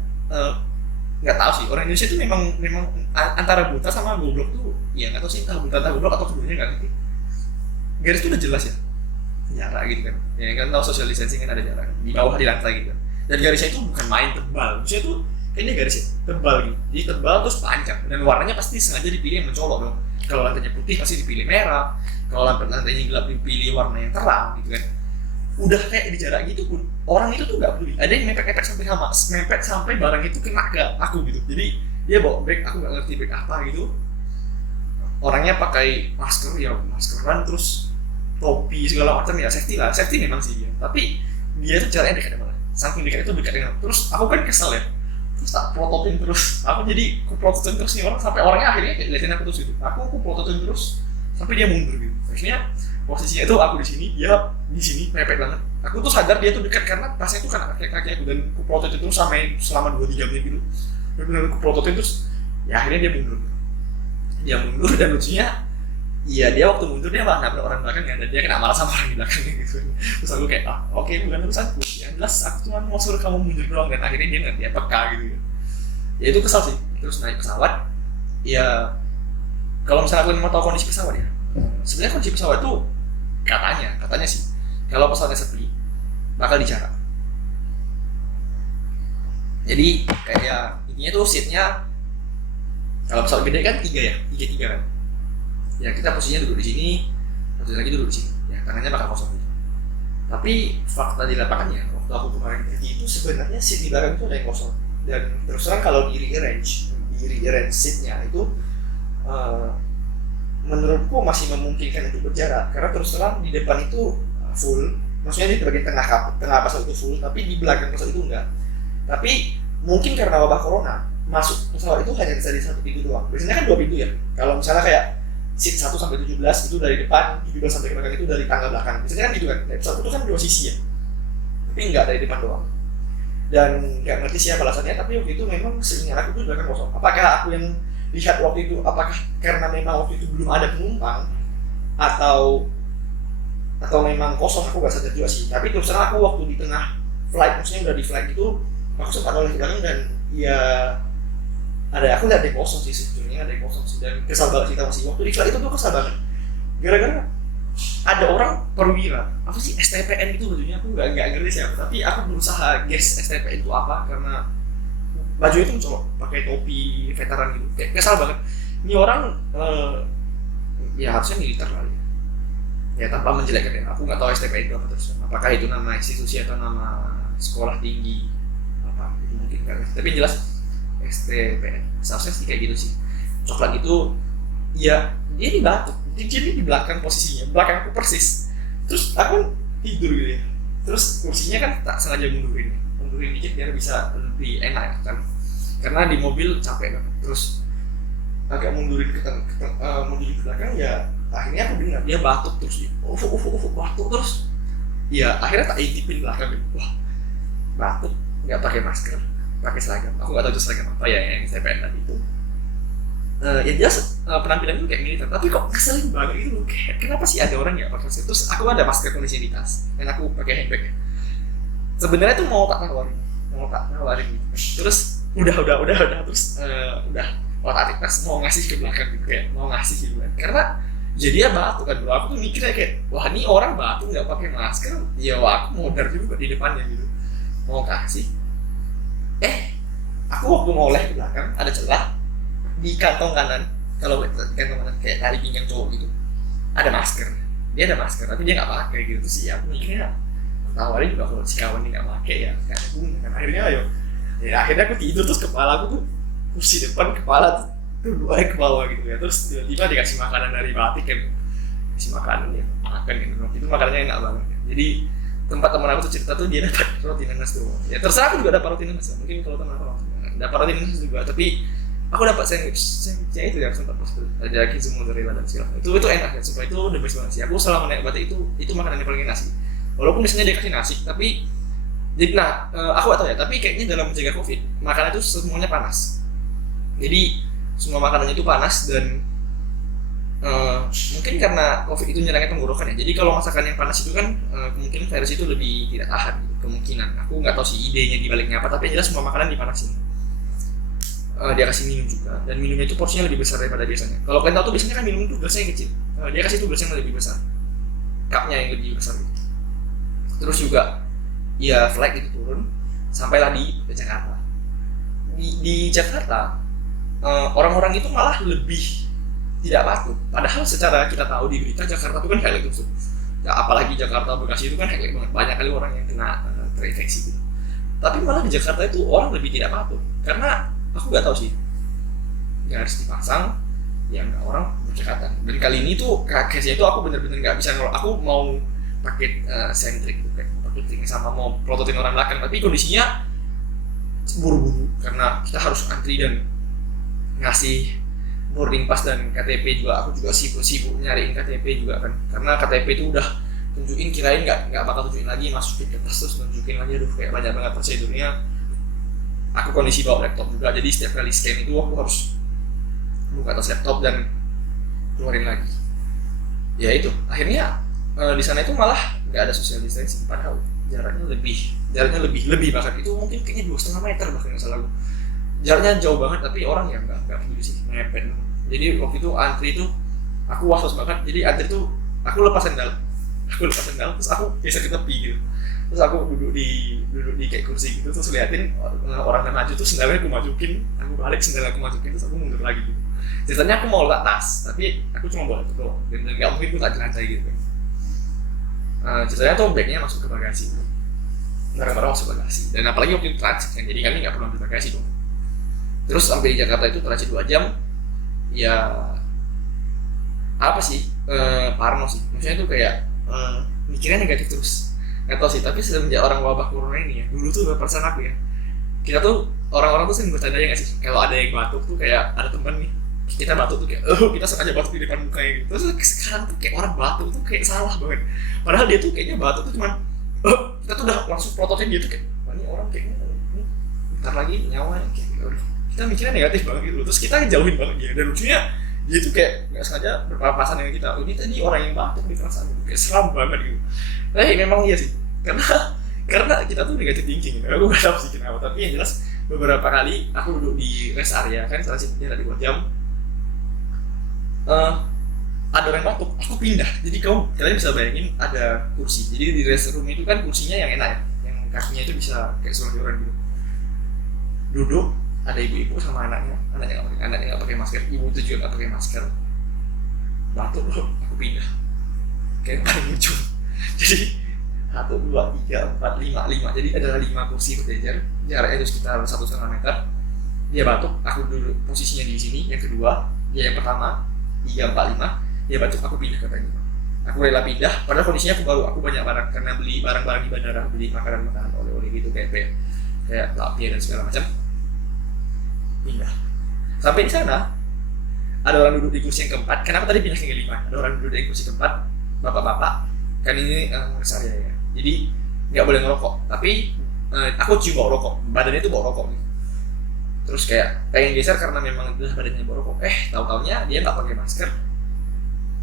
nggak tahu sih, orang Indonesia itu memang antara buta sama goblok tuh, ya nggak tahu sih, entah buta entah goblok atau keduanya, nggak ngerti. Garis itu udah jelas ya, jarak gitu kan, ya kan tahu social distancing kan ada jarak di bawah di lantai gitu kan. Dan garisnya itu bukan main tebal, maksudnya tuh kayaknya garisnya tebal gitu, jadi tebal terus panjang, dan warnanya pasti sengaja dipilih yang mencolok dong. Kalau lantainya putih pasti dipilih merah, kalau lantainya gelap dipilih warna yang terang gitu kan. Udah kayak di jarak gitu pun orang itu tuh nggak peduli, ada yang mepet sampai barang itu kena ke aku gitu. Jadi dia bawa bag, aku nggak ngerti bag apa gitu, orangnya pakai masker, ya maskeran terus topi segala macam, ya safety lah, safety memang sih dia, tapi dia tuh jaraknya dekat banget, saking dekat itu dekat dengan, terus aku kan kesel ya, terus tak prototin terus, aku jadi aku prototin terus nih orang, sampai orangnya akhirnya kayak liatin aku terus gitu, aku prototin terus sampai dia mundur gitu. Akhirnya posisinya itu aku di sini, dia di sini, mepet banget. Aku tuh sadar dia tuh dekat karena tasnya tuh kan kaki aku, dan aku prototin terus sampai selama 2-3 menit gitu. Benar-benar aku prototin terus, ya akhirnya dia mundur. Dia mundur, dan lucunya, iya dia waktu mundur dia malah nabrak orang belakang ya, dan dia kena marah sama orang di belakangnya gitu. Terus aku kayak, oke, bukan urusanku. Yang jelas aku cuma mau suruh kamu mundur doang, dan akhirnya dia nggak, dia peka gitu. Ya itu kesal sih. Terus naik pesawat, ya kalau misalnya kalian mau tahu kondisi pesawat ya, sebenarnya kondisi pesawat itu katanya sih, kalau pesawatnya sepi bakal dijarak. Jadi kayak intinya tuh seatnya, kalau pesawat gede kan 3 ya, 3 kan. Ya kita posisinya duduk di sini, satu lagi duduk di sini. Ya tangannya bakal kosong gitu. Tapi fakta di lapangannya, waktu aku kemarin pergi itu sebenarnya seat di belakang itu ada yang kosong. Dan terus terang kalau di rearrange seatnya itu menurutku masih memungkinkan untuk berjarak, karena terus terang di depan itu full, maksudnya di bagian tengah pesawat itu full, tapi di belakang pesawat itu enggak. Tapi mungkin karena wabah corona, masuk pesawat itu hanya bisa di satu pintu doang. Biasanya kan 2 pintu ya, kalau misalnya kayak seat 1 sampai 17 itu dari depan, 17 sampai ke belakang itu dari tangga belakang, biasanya kan gitu kan. Pesawat itu kan 2 sisi ya, tapi enggak dari depan doang. Dan nggak ngerti siapa alasannya, tapi waktu itu memang seingat aku itu belakang kosong. Apakah aku yang lihat waktu itu, apakah karena memang waktu itu belum ada penumpang atau memang kosong, aku nggak sadar juga sih. Tapi terus terang aku waktu di tengah flight, maksudnya udah di flight itu, aku sempat oleh belakang, dan ya aku lihat ada yang kosong sih, sejujurnya ada yang kosong sih, dan kesal banget sih. Tahu sih waktu di flight itu tuh kesal banget gara-gara ada orang perwira, apa sih STPN itu bajunya, aku nggak ngerti siapa, tapi aku berusaha guess STPN itu apa, karena baju itu mencolok, pakai topi veteran gitu, kayak kesal banget. Ini orang ya harusnya militer lah ya, tanpa menjelekkan ya. Aku nggak tahu STPN itu apa terus, apakah itu nama institusi atau nama sekolah tinggi apa itu, mungkin nggak ngerti, tapi jelas STPN seharusnya sih kayak gitu sih. Coklat gitu ya, dia di batuk, jadi di belakang posisinya, belakang aku persis. Terus aku tidur gitu ya, terus kursinya kan tak sengaja mundurin dikit biar bisa lebih enak kan, karena di mobil capek banget. Terus agak mundurin ke belakang, ya akhirnya aku dengar dia batuk terus, batuk terus. Ya akhirnya tak intipin belakang gitu. Wah, batuk nggak pakai masker, pakai seragam. Aku nggak tahu itu seragam apa ya yang saya pengen tadi itu. Ya jelas penampilan itu kayak militer, tapi kok ngeselin banget gitu loh. Kenapa sih ada orang nggak pakai masker? Terus aku ada masker kondisi di tas, dan aku pakai handbag. Sebenarnya tuh mau tak nawarin gitu. Terus udah terus udah otak tas mau ngasih ke belakang gitu, kayak mau ngasih gitu kan. Karena jadi ya batuk kan bro. Aku tuh mikirnya kayak, wah ini orang batuk nggak pakai masker, ya wah aku modar juga di depannya gitu. Mau kasih. Aku waktu noleh ke belakang ada celah di kantong kanan. Kalau kantong kanan kayak tali pinggang cowok gitu, ada masker. Dia ada masker tapi dia nggak pakai gitu sih. Aku mikirnya tawarin juga, kalau si kawan ini nggak pakai ya nggak ada guna kan. Akhirnya aku tidur, terus kepala aku tuh kursi depan, kepala tuh dua ke bawah gitu ya. Terus tiba-tiba dikasih makanan dari batik kan, kasih makanan ya, makan gitu. Itu makanannya enak banget. Jadi tempat teman aku tuh cerita tuh dia dapat roti nanas tuh. Ya terserah, aku juga dapat roti nanas. Mungkin kalau teman aku dapat roti nanas juga, tapi aku dapat sandwichnya itu yang sempat pas ada kizu mozzarella dan segala. Itu enak ya, supaya itu udah best banget sih. Aku selama naik batik itu makanan yang paling enak sih. Walaupun misalnya dia kasih nasi, tapi Jadi aku gak tahu ya, tapi kayaknya dalam mencegah covid makanan itu semuanya panas. Jadi semua makanannya itu panas dan mungkin karena covid itu nyerangnya tenggorokan ya. Jadi kalau masakan yang panas itu kan kemungkinan virus itu lebih tidak tahan gitu. Kemungkinan aku nggak tahu sih idenya di baliknya apa, tapi yang jelas semua makanan dipanasin. Dia kasih minum juga, dan minumnya itu porsinya lebih besar daripada biasanya. Kalau kalian tahu tuh biasanya kan minum itu gelasnya yang kecil, dia kasih tuh gelasnya yang lebih besar, cupnya yang lebih besar gitu. Terus juga ya flight itu turun sampailah di Jakarta. Di Jakarta orang-orang itu malah lebih tidak patuh. Padahal secara kita tahu di berita Jakarta itu kan highlight tuh. Ya, apalagi Jakarta Bekasi itu kan highlight banget. Banyak kali orang yang kena terinfeksi gitu. Tapi malah di Jakarta itu orang lebih tidak patuh. Karena aku nggak tahu sih. Garis dipasang, ya nggak orang berdekatan. Dan kali ini tuh case-nya itu aku bener-bener nggak bisa ngelok. Aku mau pakai sentrik gitu, kayak pakai trik sama mau prototin orang belakang. Tapi kondisinya buru-buru karena kita harus antri dan ngasih boarding pass dan KTP juga. Aku juga sibuk nyariin KTP juga kan, karena KTP itu udah tunjukin, kirain nggak bakal tunjukin lagi, masukin ke tas terus tunjukin lagi. Aduh, kayak banyak banget prosedurnya. Aku kondisi bawa laptop juga, jadi setiap kali scan itu aku harus buka tas laptop dan keluarin lagi. Ya itu akhirnya di sana itu malah nggak ada social distancing, padahal jaraknya lebih bahkan itu mungkin kayaknya 2,5 meter bahkan nggak salah. Jaraknya jauh banget, tapi orang yang nggak peduli sih, ngepet. Jadi waktu itu antri itu aku was-was banget. Jadi antri itu aku lepas sendal terus aku geser ke tepi gitu. Terus aku duduk di kayak kursi gitu, terus liatin orang yang maju tuh sendalnya aku majukin, aku balik sendal aku majukin, terus aku mundur lagi gitu. Ceritanya aku mau letak tas, tapi aku cuma bawa itu doang, dan nggak mungkin aku tak jelajah gitu kan. Ceritanya tuh bagnya masuk ke bagasi, barang-barang masuk ke bagasi, dan apalagi waktu itu transit kan, jadi kami nggak perlu ambil bagasi dong. Terus sampai di Jakarta itu transit 2 jam, ya apa sih, parno sih, maksudnya tuh kayak mikirnya negatif terus. Nggak tahu sih, tapi semenjak orang wabah corona ini ya, dulu tuh perasaan aku ya, kita tuh orang-orang tuh sering bercanda ya nggak sih, kalau ada yang batuk tuh kayak ada teman nih, kita batuk tuh kayak kita sengaja batuk di depan mukanya gitu. Terus sekarang tuh kayak orang batuk tuh kayak salah banget, padahal dia tuh kayaknya batuk tuh cuman kita tuh udah langsung prototin dia tuh kayak ini orang kayaknya ini bentar lagi nyawa kayak gitu. Kita mikirnya negatif banget gitu, terus kita jauhin banget dia. Dan lucunya dia tuh kayak nggak sengaja berpapasan dengan kita, ini tadi orang yang batuk di perasaan gitu, kayak seram banget gitu. Tapi memang iya sih, karena kita tuh negatif thinking gitu. Aku nggak tahu sih kenapa, tapi yang jelas beberapa kali aku duduk di rest area kan, transitnya tadi 2 jam, ada orang batuk, aku pindah. Jadi kalian bisa bayangin ada kursi, jadi di rest room itu kan kursinya yang enak ya, yang kakinya itu bisa kayak selonjoran gitu. Duduk, ada ibu-ibu sama anaknya nggak pakai masker, ibu itu juga nggak pakai masker, batuk loh, aku pindah kayak paling lucu. Jadi 1, 2, 3, 4, 5, jadi ada 5 kursi berjejer, jaraknya itu sekitar 1,5 meter. Dia batuk, aku duduk posisinya di sini. Yang kedua, dia yang pertama, 3, 4, 5, dia batuk, aku pindah ke yang 5. Aku rela pindah, padahal kondisinya aku banyak barang, karena beli barang-barang di bandara, beli makanan oleh-oleh gitu kayak lapia dan segala macam. Pindah. Sampai di sana ada orang duduk di kursi yang keempat. Kenapa tadi pindah ke yang 5? Ada orang duduk di kursi keempat, bapak-bapak. Kan ini rest area ya. Jadi nggak boleh ngerokok. Tapi aku cium bau rokok. Badannya itu bau rokok gitu. Terus kayak pengen geser karena memang udah badannya bau rokok. Tahu-taunya dia nggak pakai masker.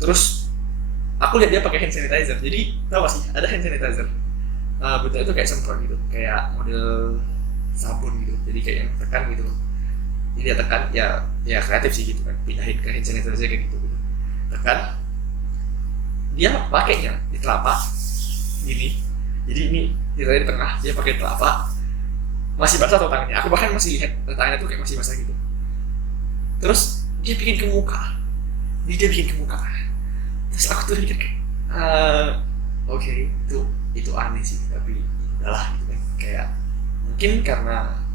Terus aku lihat dia pakai hand sanitizer. Jadi tahu gak sih? Ada hand sanitizer. Bentuknya itu kayak semprot gitu, kayak model sabun gitu. Jadi kayak yang tekan gitu. Jadi dia tekan, ya kreatif sih gitu kan, pindahin ke hand sanitizer kayak gitu. Tekan, dia pakainya di telapak gini. Jadi ini di tengah, dia pakai telapak, masih basah tuh tangannya. Aku bahkan masih lihat tangannya tuh kayak masih basah gitu. Terus dia bikin ke muka. Terus aku tuh mikir kayak oke, itu aneh sih, tapi udahlah gitu kan. Kayak mungkin karena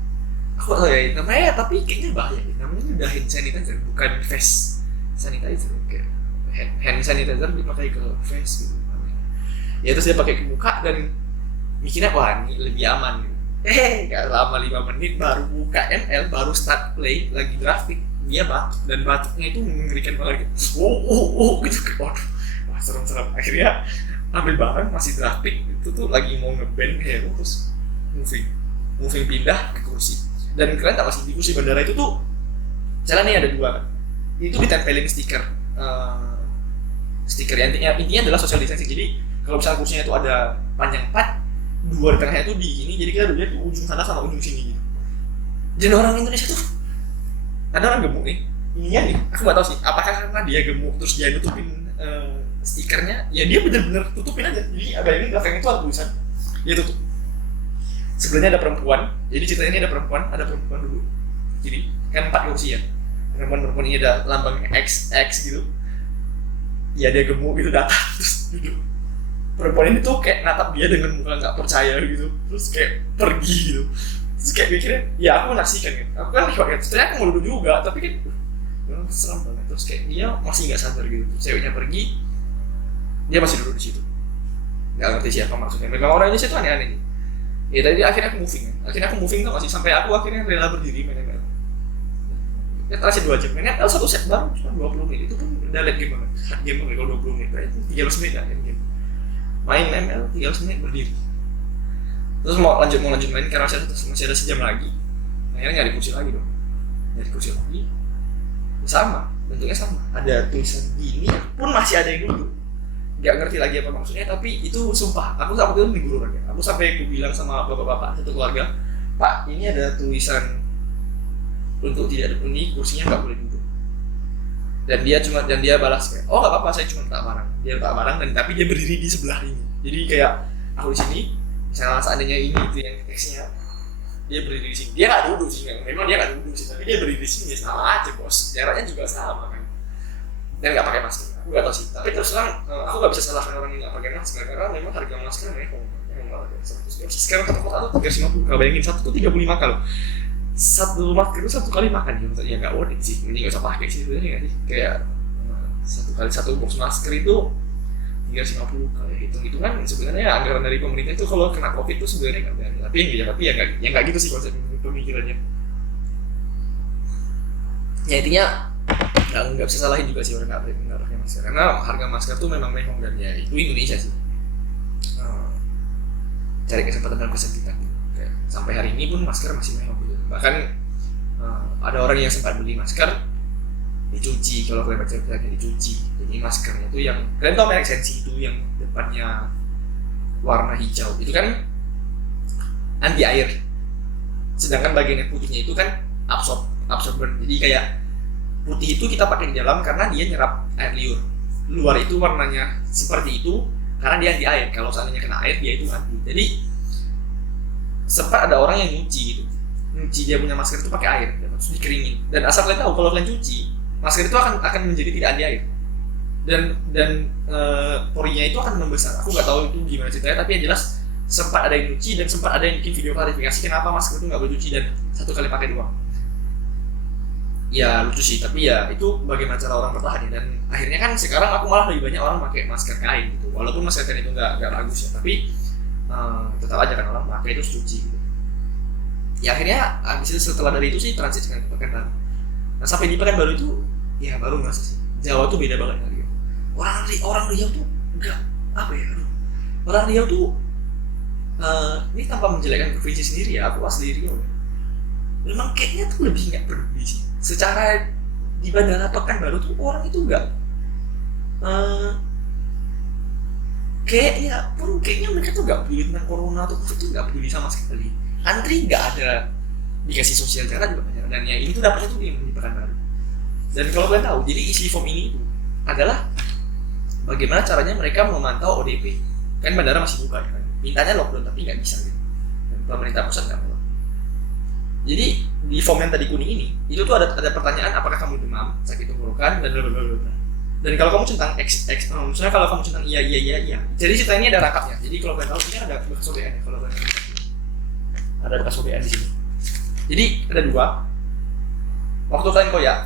aku tahu ya namanya, tapi kayaknya bahaya gitu. Namanya udah hand sanitizer, bukan face sanitizer. Kayak hand sanitizer dipakai ke face gitu. Ya terus dia pakai ke muka dan mikirnya wah ini lebih aman gitu. Gak lama 5 menit baru buka ML, baru start play, lagi grafik, dia batuk, dan batuknya itu mengerikan banget gitu. Gitu. Waduh, wah serem-serem. Akhirnya ambil barang, masih grafik, itu tuh lagi mau ngeband hero, terus moving pindah ke kursi. Dan kalian tahu sih di kursi bandara itu tuh jalan nih ada dua kan, itu ditempelin stiker yang intinya adalah social distancing. Jadi kalau misalnya kursinya itu ada panjang 4, 2 di tengahnya itu di ini, jadi kita duduknya di ujung sana sama ujung sini gitu. Dan orang Indonesia tuh ada orang gemuk nih, ininya nih aku nggak tahu sih apakah karena dia gemuk terus dia nutupin stikernya, ya dia bener-bener tutupin aja. Jadi agak ini belakang itu ada tulisan, dia tutup. Sebelahnya ada perempuan, jadi ceritanya ini ada perempuan duduk. Jadi kan 4 kursi ya, perempuan ini ada lambang XX gitu. Ya dia gemuk gitu datang terus duduk. Perempuan ini tuh kayak natap dia dengan muka nggak percaya gitu, terus kayak pergi gitu. Terus kayak mikirnya, ya aku menyaksikan kan, aku kan lewat kan, sebenarnya aku mau duduk juga, tapi kan memang seram banget. Terus kayak dia masih nggak sadar gitu, ceweknya pergi, dia masih duduk di situ, nggak ngerti siapa maksudnya. Memang orang Indonesia tuh aneh-aneh nih. Ya tadi akhirnya aku moving tau gak sih, sampai aku akhirnya rela berdiri main ML. Ya terasa 2 jam, main ML 1 set baru cuma 20 menit, itu pun udah late game banget. Hard game banget kalau 20 menit, berarti 13 menit lah game. Main ML 13 menit berdiri. Terus mau lanjut main karena masih ada sejam lagi. Akhirnya nyari kursi lagi dong. Sama, bentuknya sama. Ada tulisan gini pun masih ada yang duduk. Gak ngerti lagi apa maksudnya, tapi itu sumpah aku sampai itu minggu orang ya. Aku sampai aku bilang sama bapak-bapak satu keluarga, Pak, ini ada tulisan untuk tidak duduk, kursinya nggak boleh duduk. Dan dia balas kayak, oh nggak apa-apa, saya cuma tak barang. Dia tak barang dan tapi dia berdiri di sebelah ini. Jadi kayak aku di sini, misalnya seandainya ini itu yang teksnya, dia berdiri di sini. Dia nggak duduk sih, memang dia nggak duduk sih, tapi dia berdiri di sini sama aja bos. Jaraknya juga sama kan. Dan nggak pakai masker. Aku nggak tahu sih, tapi terus terang aku nggak bisa salahkan orang yang nggak pakai masker karena memang harga masker memang sekarang satu kotak tuh 350. Kalau bayangin satu tuh 35 kalau satu masker itu 1 kali makan ya nggak worth it sih, ini nggak usah pakai sih sebenarnya nggak sih, kayak 1 kali 1 box masker itu 350 kalau hitung-hitungan sebenarnya anggaran dari pemerintah itu kalau kena covid itu sebenarnya nggak berani, tapi ya nggak gitu sih konsep pemikirannya. Ya intinya nggak bisa salahin juga sih orang nggak pakai masker karena harga masker tuh memang mehong dan ya itu Indonesia sih. Cari kesempatan dalam kesempitan gitu. Kayak sampai hari ini pun masker masih mehong gitu. Bahkan ada orang yang sempat beli masker dicuci, kalau kalian baca beritanya dicuci. Jadi maskernya tuh yang kalian tahu merek Sensi itu yang depannya warna hijau itu kan anti air, sedangkan bagian yang putihnya itu kan absorber. Jadi kayak putih itu kita pakai di dalam karena dia nyerap air liur. Luar itu warnanya seperti itu karena dia anti air. Kalau seandainya kena air dia itu anti. Jadi sempat ada orang yang nyuci dia punya masker itu pakai air terus dikeringin. Dan asal kalian tahu kalau kalian cuci masker itu akan menjadi tidak anti air. Dan porinya itu akan membesar. Aku nggak tahu itu gimana ceritanya, tapi yang jelas sempat ada yang nyuci dan sempat ada yang bikin video klarifikasi kenapa masker itu nggak boleh cuci dan 1 kali pakai doang. Ya lucu sih, tapi ya itu bagaimana cara orang bertahan ya. Dan akhirnya kan sekarang aku malah lebih banyak orang pakai masker kain gitu. Walaupun masker kain itu nggak bagus ya, tapi tetap aja kan orang pakai itu cuci gitu. Ya akhirnya abis itu setelah dari itu sih transit ke Pekanbaru. Nah sampai di Pekanbaru itu ya baru ngerasa sih Jawa tuh beda banget dari orang Riau tuh enggak apa ya, orang Riau tuh ini tanpa menjelekkan provinsi sendiri ya, aku asli Riau ya. Memang kayaknya tuh lebih nggak peduli sih. Secara di bandara Pekanbaru tuh orang itu enggak kayaknya mereka tuh nggak peduli tentang corona atau covid tuh nggak peduli sama sekali. Antri nggak ada, dikasih sosial jarak juga banyak. Dan ya ini tuh dapatnya tuh di Pekanbaru. Dan kalau kalian tahu, jadi isi form ini itu adalah bagaimana caranya mereka memantau ODP. Kan bandara masih buka kan, mintanya lockdown tapi nggak bisa gitu. Dan pemerintah pusat nggak mau. Jadi di form yang tadi kuning ini, itu tuh ada pertanyaan apakah kamu demam, sakit tenggorokan dan blablabla. Dan kalau kamu centang misalnya kalau kamu centang iya. Jadi cerita ini ada rangkapnya. Jadi kalau kalian tahu ini ada bekas OBN ya, kalau kalian ada bekas OBN di sini. Jadi ada 2. Waktu kalian koyak,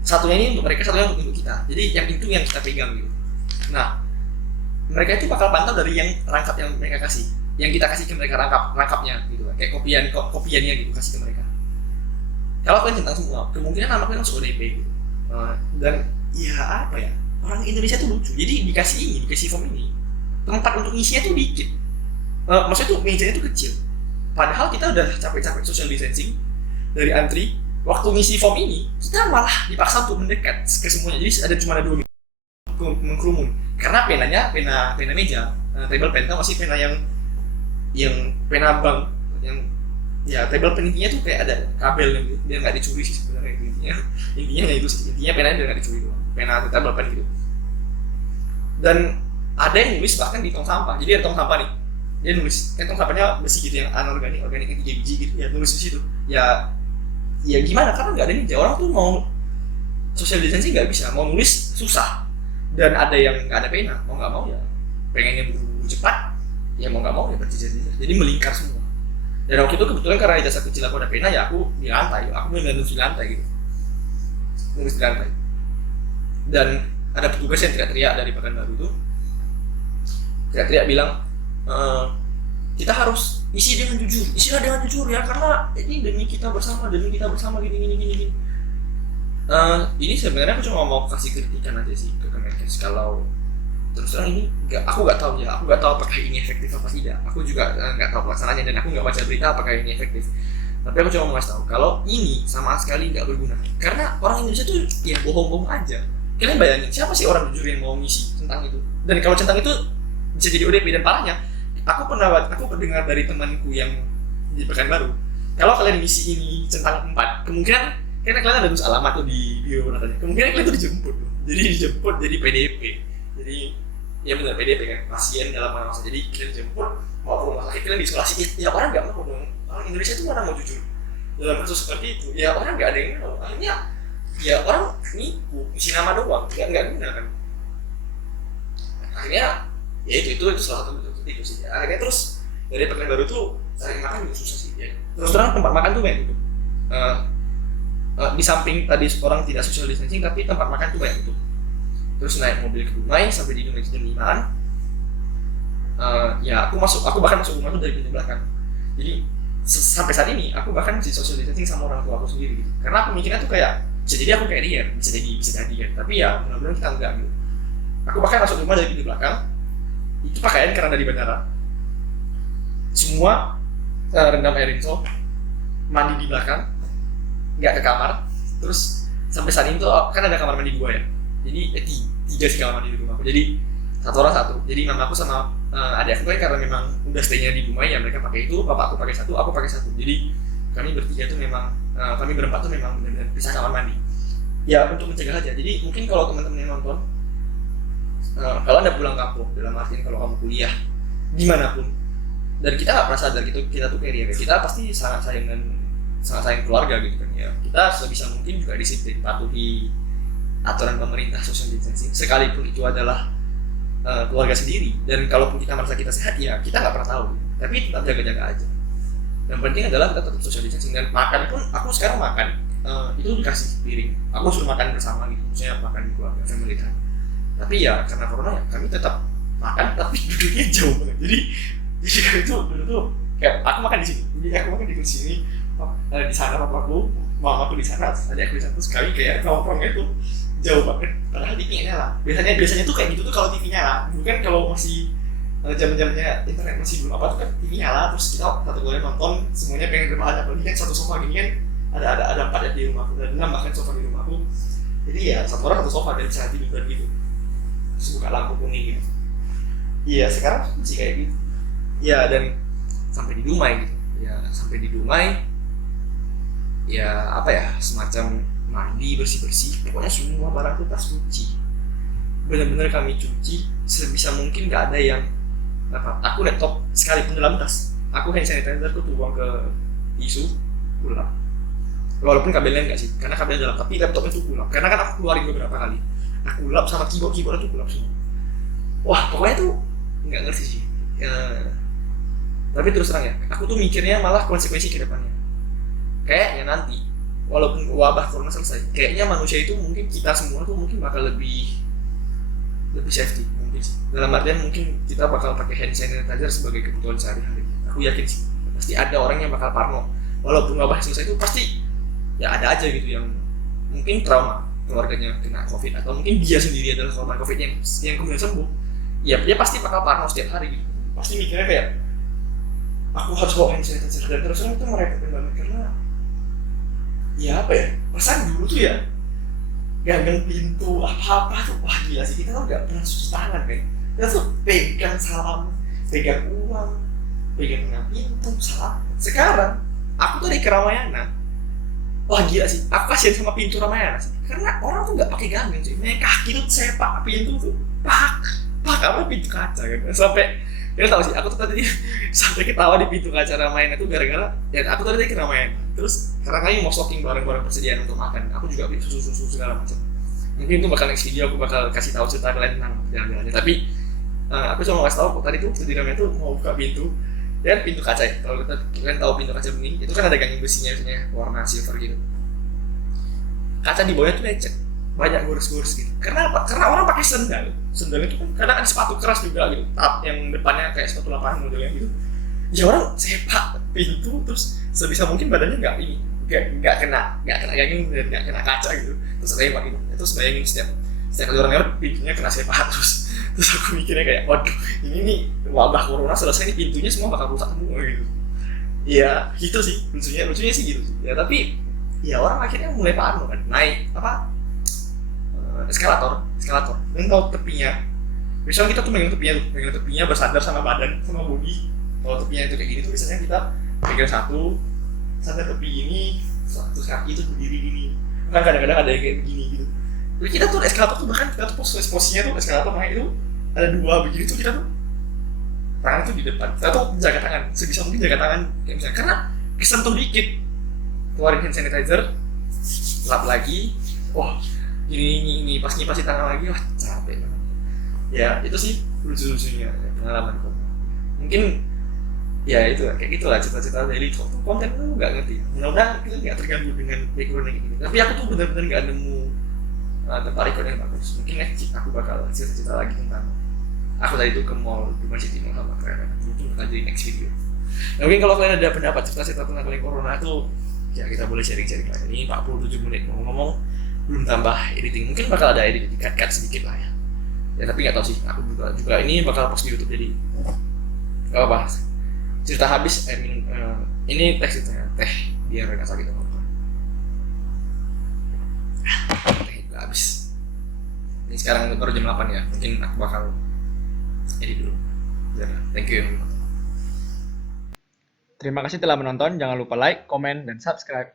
satunya ini untuk mereka, satunya untuk kita. Jadi yang itu yang kita pegang gitu. Nah, mereka itu bakal pantau dari yang rangkap yang mereka kasih, yang kita kasih ke mereka rangkapnya gitu, kayak kopiannya gitu kasih ke mereka. Kalau kalian centang semua, kemungkinan nama kalian langsung ODP gitu. Dan ya apa ya, orang Indonesia tuh lucu. Jadi dikasih form ini, tempat untuk ngisinya tuh dikit. Maksudnya tuh mejanya tuh kecil, padahal kita udah capek-capek social distancing dari antri. Waktu ngisi form ini kita malah dipaksa untuk mendekat ke semuanya, jadi cuma ada 2 mengkerumun karena pena meja, table pen, tau masih pena yang pena bank yang ya table pen intinya tuh kayak ada kabel yang gitu, biar nggak dicuri sih sebenarnya. Intinya itu sih, intinya penanya biar nggak dicuri doang, pena table pen gitu. Dan ada yang nulis bahkan di tong sampah, jadi ada tong sampah nih, dia nulis kan tong sampahnya bersih gitu, yang anorganik yang 3 biji gitu ya, nulis di situ ya gimana, karena nggak ada meja, orang tuh mau social distancing nggak bisa, mau nulis susah, dan ada yang nggak ada pena, mau nggak mau ya pengennya buru-buru cepat, ya mau nggak mau ya berjejer-jejer, jadi melingkar semua. Dan waktu itu kebetulan karena jasa kecil aku ada pena, ya aku di lantai, aku nulis di lantai gitu, nulis di lantai. Dan ada petugas yang teriak-teriak dari Pekanbaru tuh, teriak-teriak bilang, kita harus isilah dengan jujur ya, karena ini demi kita bersama gini. Ini sebenarnya aku cuma mau kasih kritikan aja sih ke Kemenkes. Kalau terus terang ini aku nggak tahu apakah ini efektif apa tidak. Aku juga nggak tahu pelaksanaannya, dan aku nggak baca berita apakah ini efektif. Tapi aku cuma mau kasih tahu kalau ini sama sekali nggak berguna, karena orang Indonesia tuh ya bohong-bohong aja. Kalian bayangin siapa sih orang jujur yang mau ngisi tentang itu? Dan kalau tentang itu bisa jadi ODP, dan parahnya aku pendengar dari temanku yang di Pekanbaru, kalau kalian ngisi ini centang 4, kemungkinan karena kalian ada tulis alamat tuh di bio katanya, kemungkinan kalian tuh dijemput jadi PDP, jadi ya benar PDP kan, pasien dalam pengawasan. Jadi kalian dijemput mau ke rumah sakit, kalian diisolasi, ya orang nggak mau dong. Orang Indonesia itu mana mau jujur dalam kasus seperti itu, ya orang nggak ada yang mau, akhirnya ya orang nipu, isi nama doang, nggak guna kan. Akhirnya ya itu salah satu bentuk itu sih. Akhirnya terus dari Pekanbaru tuh cari makan juga susah sih ya. Terus terang tempat makan tuh banyak gitu. Di samping tadi orang tidak social distancing, tapi tempat makan tuh banyak gitu. Terus naik mobil ke Dumai, sampai di Dumai jam 5-an. Ya aku bahkan masuk rumah tuh dari pintu belakang. Jadi sampai saat ini aku bahkan masih social distancing sama orang tua aku sendiri gitu. Karena aku mikirnya tuh kayak bisa jadi aku carrier, bisa jadi kan. Tapi ya mudah-mudahan kita enggak gitu. Aku bahkan masuk rumah dari pintu belakang. Itu pakaian karena dari bandara, semua rendam air rinso, mandi di belakang, nggak ke kamar. Terus sampai saat ini tuh kan ada kamar mandi 2 ya, jadi 3 sih kamar mandi di rumahku, jadi satu orang satu. Jadi mamaku sama adik aku kan karena memang udah stay-nya di Dumai ya, mereka pakai itu, bapakku pakai satu, aku pakai satu. Jadi kami bertiga tuh memang kami berempat tuh memang benar-benar pisah kamar mandi ya, untuk mencegah aja. Jadi mungkin kalau teman-teman yang nonton, kalau anda pulang kampung, dalam artian kalau kamu kuliah dimanapun, dan kita nggak pernah sadar gitu, kita tuh carrier, kita pasti sangat sayang keluarga gitu kan ya. Kita sebisa mungkin juga disiplin, patuhi aturan pemerintah social distancing, sekalipun itu adalah keluarga sendiri. Dan kalaupun kita merasa kita sehat, ya kita nggak pernah tahu, tapi tetap jaga-jaga aja. Yang penting adalah kita tetap social distancing. Dan makan pun, aku sekarang makan itu dikasih piring, aku suruh makan bersama gitu, misalnya makan di keluarga family time. Tapi ya karena corona ya kami tetap makan, tapi duduknya jauh banget. Jadi kami duduk tuh kayak aku makan di sini, jadi aku makan di kursi ini, di sana papaku, mamaku di sana, adikku di sana. Terus kami kayak nongkrongnya tuh jauh banget. Padahal TV-nya nyala. Biasanya tuh kayak gitu tuh kalau TV nyala. Bukan kalau masih jam-jamnya internet masih belum apa tuh kan TV nyala, terus kita satu keluarga nonton, semuanya pengen berbahan. Apalagi kan satu sofa gini kan ada 4 ya di rumahku, ada 6 bahkan sofa di rumahku. Jadi ya satu orang satu sofa dan bisa tidur gitu. Terus buka lampu kuning gitu. Iya sekarang masih kayak gitu. Ya dan sampai di Dumai gitu. Ya sampai di Dumai. Ya apa ya, semacam mandi, bersih-bersih. Pokoknya semua barang kita cuci. Benar-benar kami cuci sebisa mungkin, nggak ada yang apa. Aku laptop sekalipun dalam tas, aku hand sanitizer aku buang ke tisu, pulang. Walaupun kabelnya enggak sih, karena kabelnya dalam, tapi laptopnya tuh pulang. Karena kan aku keluarin beberapa kali. Aku lap sama keyboard itu kulap semua. Wah pokoknya tuh nggak ngerti sih ya. Tapi terus terang ya, aku tuh mikirnya malah konsekuensi ke depannya. Kayaknya nanti walaupun wabah corona selesai, kayaknya manusia itu mungkin kita semua tuh mungkin bakal lebih safety mungkin sih. Dalam artian mungkin kita bakal pakai hand sanitizer sebagai kebutuhan sehari-hari. Aku yakin sih pasti ada orang yang bakal parno. Walaupun wabah selesai itu pasti ya ada aja gitu yang mungkin trauma keluarganya kena COVID, atau mungkin dia sendiri adalah korban COVID yang kemudian sembuh. Ya dia pasti bakal parno setiap hari gitu. Pasti mikirnya kayak aku harus bawa hand sanitizer dan terus terang itu merepotkan banget karena ya apa ya, perasaan dulu tuh ya gagang pintu apa-apa tuh wah gila sih, kita tuh nggak pernah cuci tangan kan, kita tuh pegang salam, pegang uang, pegang pintu salam. Sekarang aku tuh di Ramayana, wah gila sih, aku kasihan sama pintu Ramayana sih karena orang tuh nggak pakai gagang cuy, main kaki tuh sepak pintu tuh pak apa pintu kaca kan, sampai ya tau sih aku tuh tadi sampai ketawa di pintu kaca Ramayana itu gara-gara ya aku tadi ke Ramayana terus karena kami mau stocking barang-barang persediaan untuk makan, aku juga beli susu segala macam. Mungkin itu bakal next video aku bakal kasih tahu cerita kalian tentang jalan-jalannya, tapi aku cuma mau kasih tahu tadi tuh di Ramayana tuh mau buka pintu dan pintu kaca ya, kalau kalian tahu pintu kaca bening itu kan ada ganging besinya biasanya warna silver gitu, kaca di bawahnya tuh lecet, banyak gores-gores gitu. Karena apa? Karena orang pakai sendal itu kan kadang ada sepatu keras juga gitu, yang depannya kayak sepatu lapangan modelnya gitu. Ya orang sepak pintu terus sebisa mungkin badannya nggak kena ganging dan nggak kena kaca gitu. Terus lewat gitu. Terus bayangin setiap kali orang lewat pintunya kena sepak terus aku mikirnya kayak waduh ini nih wabah corona selesai nih pintunya semua bakal rusak semua gitu. Iya gitu sih lucunya sih gitu. Ya tapi ya orang akhirnya mulai parno kan, naik apa eskalator dan tahu tepinya, misalnya kita tuh megang tepinya bersandar sama badan sama body. Kalau tepinya itu kayak gini tuh biasanya kita pegang sandar tepi ini, satu kaki itu berdiri gini, kan kadang-kadang ada yang kayak begini gitu. Jadi kita tuh eskalator tuh bahkan kita tuh posisinya tuh eskalator kayak itu ada dua begini tuh, kita tuh tangan tuh di depan, kita tuh jaga tangan sebisa mungkin, jaga tangan kayak misalnya karena kesentuh dikit keluarin hand sanitizer, lap lagi, wah ini pas ngipasin tangan lagi, wah capek banget. Ya itu sih lucu-lucunya pengalaman kok. Mungkin ya itu kayak gitulah cerita-cerita daily konten tuh nggak ngerti. Mudah-mudahan kita nggak terganggu dengan background kayak gini. Tapi aku tuh benar-benar nggak nemu tempat record yang bagus. Mungkin next aku bakal cerita lagi tentang aku tadi tuh ke mall Dubai City Mall sama keren. Itu bakal jadi next video. Nah, mungkin kalau kalian ada pendapat cerita-cerita tentang corona tuh ya kita boleh sharing-sharing lah. Ini 47 menit ngomong-ngomong belum tambah editing, mungkin bakal ada edit cut sedikit lah ya. Ya tapi nggak tahu sih, aku juga ini bakal post di YouTube jadi nggak apa. Cerita habis, ini teh ceritanya teh biar nggak sakit tenggorokan. Teh juga habis. Ini sekarang baru jam 8 ya, mungkin aku bakal edit dulu. Thank you. Terima kasih telah menonton, jangan lupa like, komen, dan subscribe.